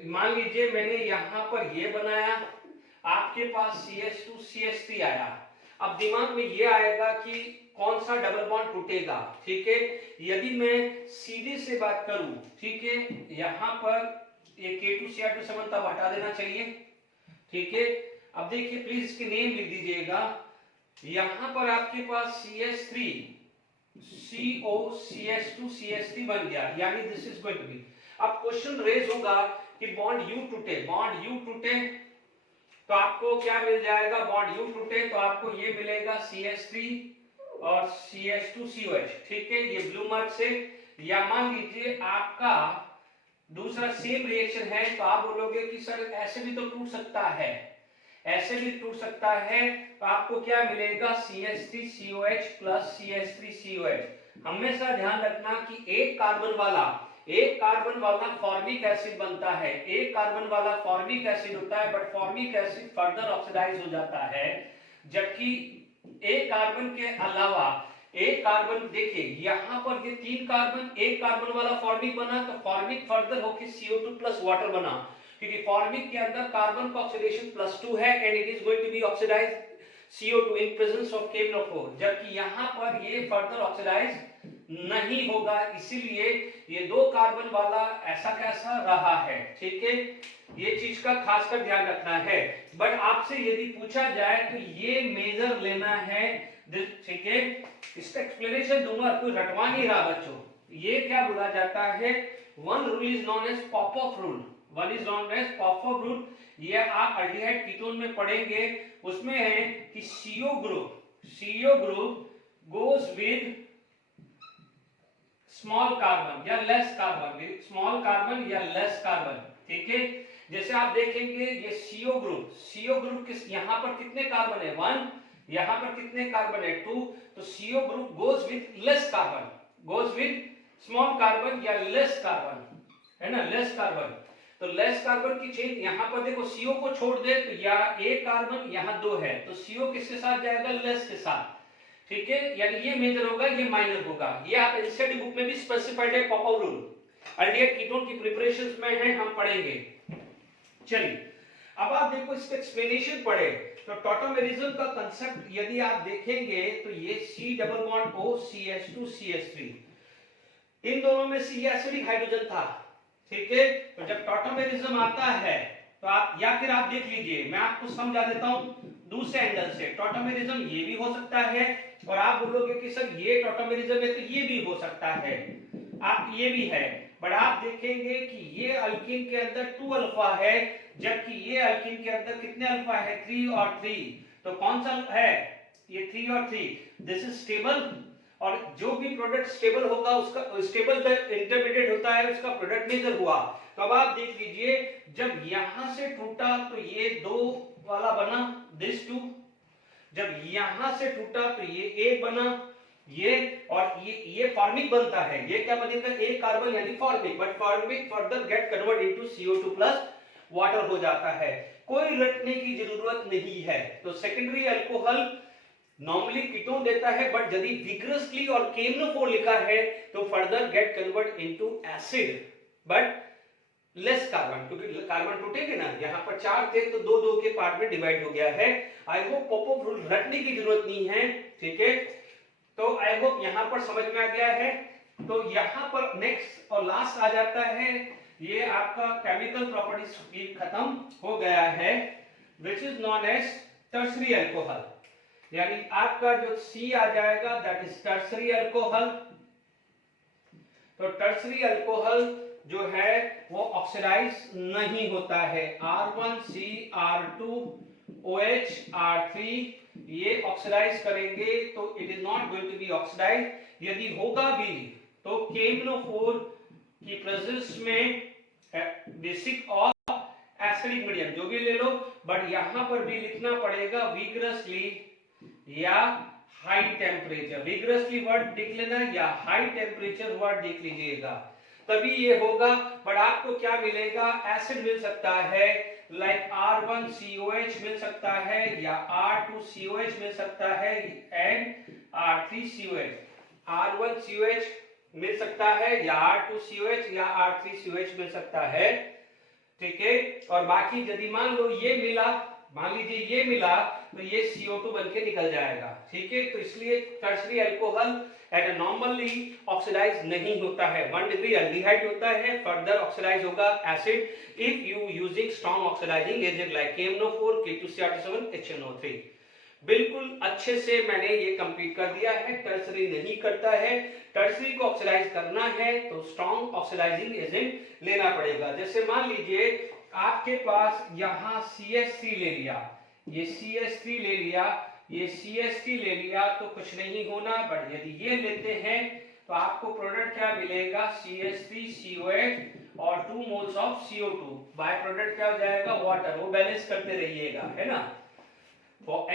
मान लीजिए मैंने यहां पर ये बनाया, आपके पास CH2CH3 आया। अब दिमाग में ये आएगा कि कौन सा डबल बॉन्ड टूटेगा। ठीक है, यदि मैं सीधे से बात करूं, ठीक है, यहां पर ये K2Cr2 तब हटा देना चाहिए। ठीक है, अब देखिए प्लीज इसके नेम लिख दीजिएगा। यहां पर आपके पास CH3 CO CH2CH3 बन गया, यानी this is going to be. अब क्वेश्चन रेज होगा कि बॉन्ड यू टूटे तो आपको क्या मिल जाएगा, बॉन्ड यू टूटे तो आपको ये मिलेगा CH3 और CH2COH। ठीक है, ये ब्लू मार्क से, या मान लीजिए आपका दूसरा सेम रिएक्शन है तो आप बोलोगे कि सर ऐसे भी तो टूट सकता है, ऐसे भी टूट सकता है, तो आपको क्या मिलेगा CH3COH प्लस CH3COH। हमेशा ध्यान रखना कि एक कार्बन वाला फॉर्मिक एसिड बनता है, एक कार्बन वाला फॉर्मिक एसिड होता है, but formic acid further oxidise हो जाता है, जबकि एक कार्बन के अलावा एक कार्बन, देखिए यहां पर ये 3 कार्बन, एक कार्बन वाला फॉर्मिक बना तो फॉर्मिक फर्दर होकर CO2 प्लस वाटर बना, क्योंकि फॉर्मिक के अंदर कार्बन का ऑक्सीडेशन +2 है and it is going to be oxidise CO2 in presence of KMnO4, जबकि यहां पर ये फर्दर ऑक्सीडाइज नहीं होगा, इसीलिए ये 2 कार्बन वाला ऐसा कैसा रहा है। ठीक है, ये चीज का खासकर ध्यान रखना है। बट आपसे यदि पूछा जाए तो ये मेजर लेना है। ठीक है, इसका एक्सप्लेनेशन दूंगा, कोई रटवा नहीं रहा बच्चों। ये क्या बोला जाता है, one rule is known as Popoff rule. ये आप अल्डिहाइड कीटोन में पढ़ेंगे, उसमें है कि CO group goes with small carbon या लेस कार्बन। ठीक है, जैसे आप देखेंगे ये CO ग्रुप किस, यहां पर कितने कार्बन है 1, यहां पर कितने कार्बन है 2, तो CO group goes with small carbon या लेस कार्बन, है ना, लेस कार्बन। तो लेस कार्बन की चेन यहाँ पर देखो CO को छोड़ दे तो यहाँ एक कार्बन यहाँ 2 है, तो CO किसके साथ जाएगा, लेस के साथ, ठीक है, यानी ये मेजर होगा ये माइनर होगा। ये आप एनसीईआरटी बुक में भी स्पेसिफाइड है पॉपअप रूल, अल्डिहाइड कीटोन की प्रिपरेशंस में है, हम पढ़ेंगे। चलिए अब आप देखो इसका एक्सप्लेनेशन पढ़े तो टॉटोमेरिज्म का कंसेप्ट यदि आप देखेंगे तो ये C double bond O CH2 CH3, इन दोनों में C एसिडिक हाइड्रोजन था, ठीक है। तो जब टॉटोमेरिज्म आता है तो आप या फिर आप देख लीजिए, मैं आपको समझा देता हूं दूसरे एंगल से। टॉटोमेरिज्म ये भी हो सकता है और आप बोलोगे कि सर ये टॉटोमेरिज्म है तो ये भी हो सकता है, आप ये भी है, बट आप देखेंगे कि ये अल्कीन के अंदर 2 अल्फा है जबकि ये अल्कीन के अंदर कितने अल्फा है, 3 और 3, तो कौन सा है, ये 3 और 3, दिस इज स्टेबल, और जो भी प्रोडक्ट स्टेबल होगा उसका स्टेबल इंटरमीडिएट होता है उसका प्रोडक्ट मेजर हुआ। तो अब आप देख लीजिए जब यहां से टूटा तो ये 2 वाला बना, दिस 2, जब यहां से टूटा तो ये 1 बना, ये, और ये फॉर्मिक बनता है, ये क्या बनेगा, एक कार्बन यानी formic, but formic further gate convert into CO2 plus water हो जाता है, कोई रटने की जरूरत नहीं है। तो सेकेंडरी अल्कोहल नॉर्मली कीटोन देता है, बट यदि विग्रसली और केमनोफोर लिखा है तो further gate convert into acid, but less carbon, क्योंकि कार्बन टूटेंगे ना, यहाँ पर 4 थे तो 2-2 के पार्ट में डिवाइड हो गया है। आई होप पॉपअप रूल रटने की जरूरत नहीं है, ठीक है। तो आई होप यहाँ पर समझ में आ गया है। तो यहाँ पर नेक्स्ट और लास्ट आ जाता है, ये आपका केमिकल प्रॉपर्टीज खत्म हो गया है, which is known as tertiary alcohol, यानी आपका जो C आ जाएगा दैट इज टर्शरी अल्कोहल। तो टर्शरी अल्कोहल जो है वो ऑक्सीडाइज नहीं होता है, R1C R2 OH R3 ये ऑक्सीडाइज करेंगे तो it is not going to be oxidise, यदि होगा भी तो केमनोफोर की प्रेजेंस में बेसिक और एसिडिक मीडियम जो भी ले लो, बट यहां पर भी लिखना पड़ेगा विग्रसली या हाई टेम्परेचर, विग्रसली वर्ड लिख लेना या हाई टेम्परेचर वर्ड लिख लीजिएगा, तभी ये होगा। बट आपको क्या मिलेगा, एसिड मिल सकता है, लाइक R1COH मिल सकता है या R2COH मिल सकता है एंड R3COH, R1COH मिल सकता है या R2COH या R3COH मिल सकता है, ठीक है। और बाकी यदि मान लो ये मिला, मान लीजिए ये मिला तो ये CO2 बन के निकल जाएगा, ठीक है। तो इसलिए tertiary alcohol at a normally oxidise नहीं होता है, 1 डिग्री एल्डिहाइड होता है, फर्दर ऑक्सीडाइज होगा acid if you using strong oxidising agent like KMnO4 K2CR7 HNO3। बिल्कुल अच्छे से मैंने ये कंप्लीट कर दिया है, टर्शरी नहीं करता है। टर्शरी को ऑक्सीडाइज करना है तो स्ट्रॉन्ग ऑक्सीडाइजिंग एजेंट लेना पड़ेगा। जैसे मान लीजिए आपके पास यहाँ CH3 ले लिया, ये CH3 ले लिया, ये CH3 ले लिया तो कुछ नहीं होना, बट यदि ये लेते हैं तो आपको प्रोडक्ट क्या मिलेगा, CH3COH और 2 moles of CO2, by product क्या हो जाएगा, वाटर, वो बैलेंस करते रहिएगा, है ना। तो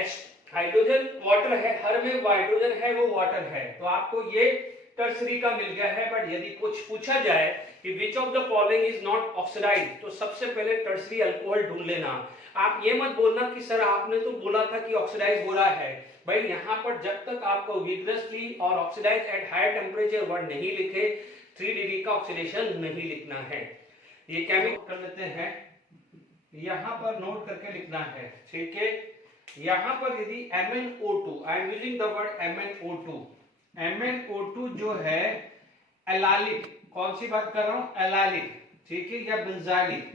हाइड्रोजन वाटर है, हर में हाइड्रोजन है वो वाटर है, तो आपको ये टर्शरी का मिल गया है। बट यदि कुछ पूछा जाए कि which of the following is not oxidise, तो सबसे पहले टर्शरी अल्कोहल ढूंढ लेना। आप ये मत बोलना कि सर आपने तो बोला था कि ऑक्सीडाइज हो रहा है, भाई यहाँ पर जब तक आपको विग्रसली और oxidise at higher temperature word नहीं लिखे, 3 डिग्री का ऑक्सीडेशन नहीं लिखना है। ये केमिकल कर लेते हैं, यहाँ पर नोट करके लिखना है, ठीक है। यहां पर यदि MnO2, I am using the word MnO2, MnO2 जो है एलाइलिक, कौन सी बात कर रहा हूं, एलाइलिक, ठीक है, या बेंजाइलिक,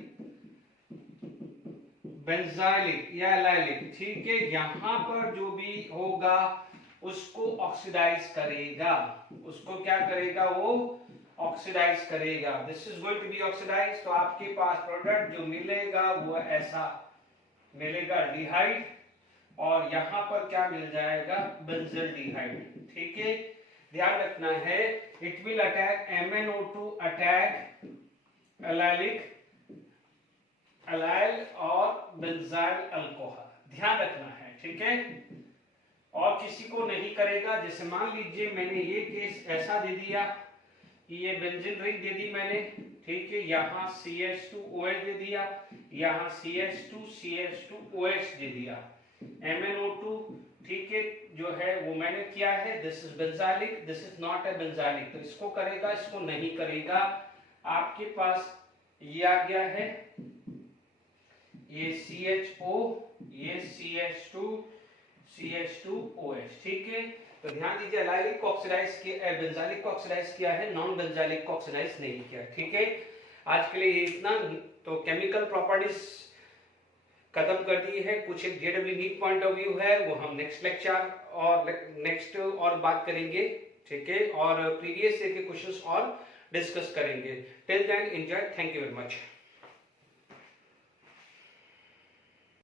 बेंजाइलिक या एलाइलिक, ठीक है। यहां पर जो भी होगा उसको ऑक्सीडाइज करेगा, उसको क्या करेगा, वो ऑक्सीडाइज करेगा, this is going to be oxidise. तो आपके पास प्रोडक्ट जो मिलेगा वो ऐसा मिलेगा, डिहाइड, और यहां पर क्या मिल जाएगा, बेंजल्डिहाइड, ठीक है। ध्यान रखना है, it will attack MnO2 attack allylic, allyl और बेंजाइल अल्कोहल, ध्यान रखना है, ठीक है। और किसी को नहीं करेगा। जैसे मान लीजिए मैंने ये केस ऐसा दे दिया कि ये बेंजीन रिंग दे दी मैंने, ठीक है, यहाँ CH2OH दे दिया, यहाँ CH2CH2OH दे दिया, MnO2, ठीक है, जो है वो मैंने किया है, this is benzylic, this is not a benzylic, तो इसको करेगा, इसको नहीं करेगा। आपके पास ये आ गया है, ये CHO, ये CH2OH, ठीक है। तो ध्यान दीजिए, एलाइलिक को ऑक्सीडाइज किया, बेंजालिक को ऑक्सीडाइज किया है, नॉन बेंजालिक को ऑक्सीडाइज नहीं किया, ठीक है। आज के लिए इतना। तो केमिकल प्रॉपर्टीज खत्म कर दी है, कुछ एक जेडब्ल्यू नीट पॉइंट ऑफ व्यू है, वो हम नेक्स्ट लेक्चर और नेक्स्ट और बात करेंगे, ठीक है, और प्रीवियस ईयर के क्वेश्चंस और डिस्कस करेंगे। Till then enjoy, thank you very much.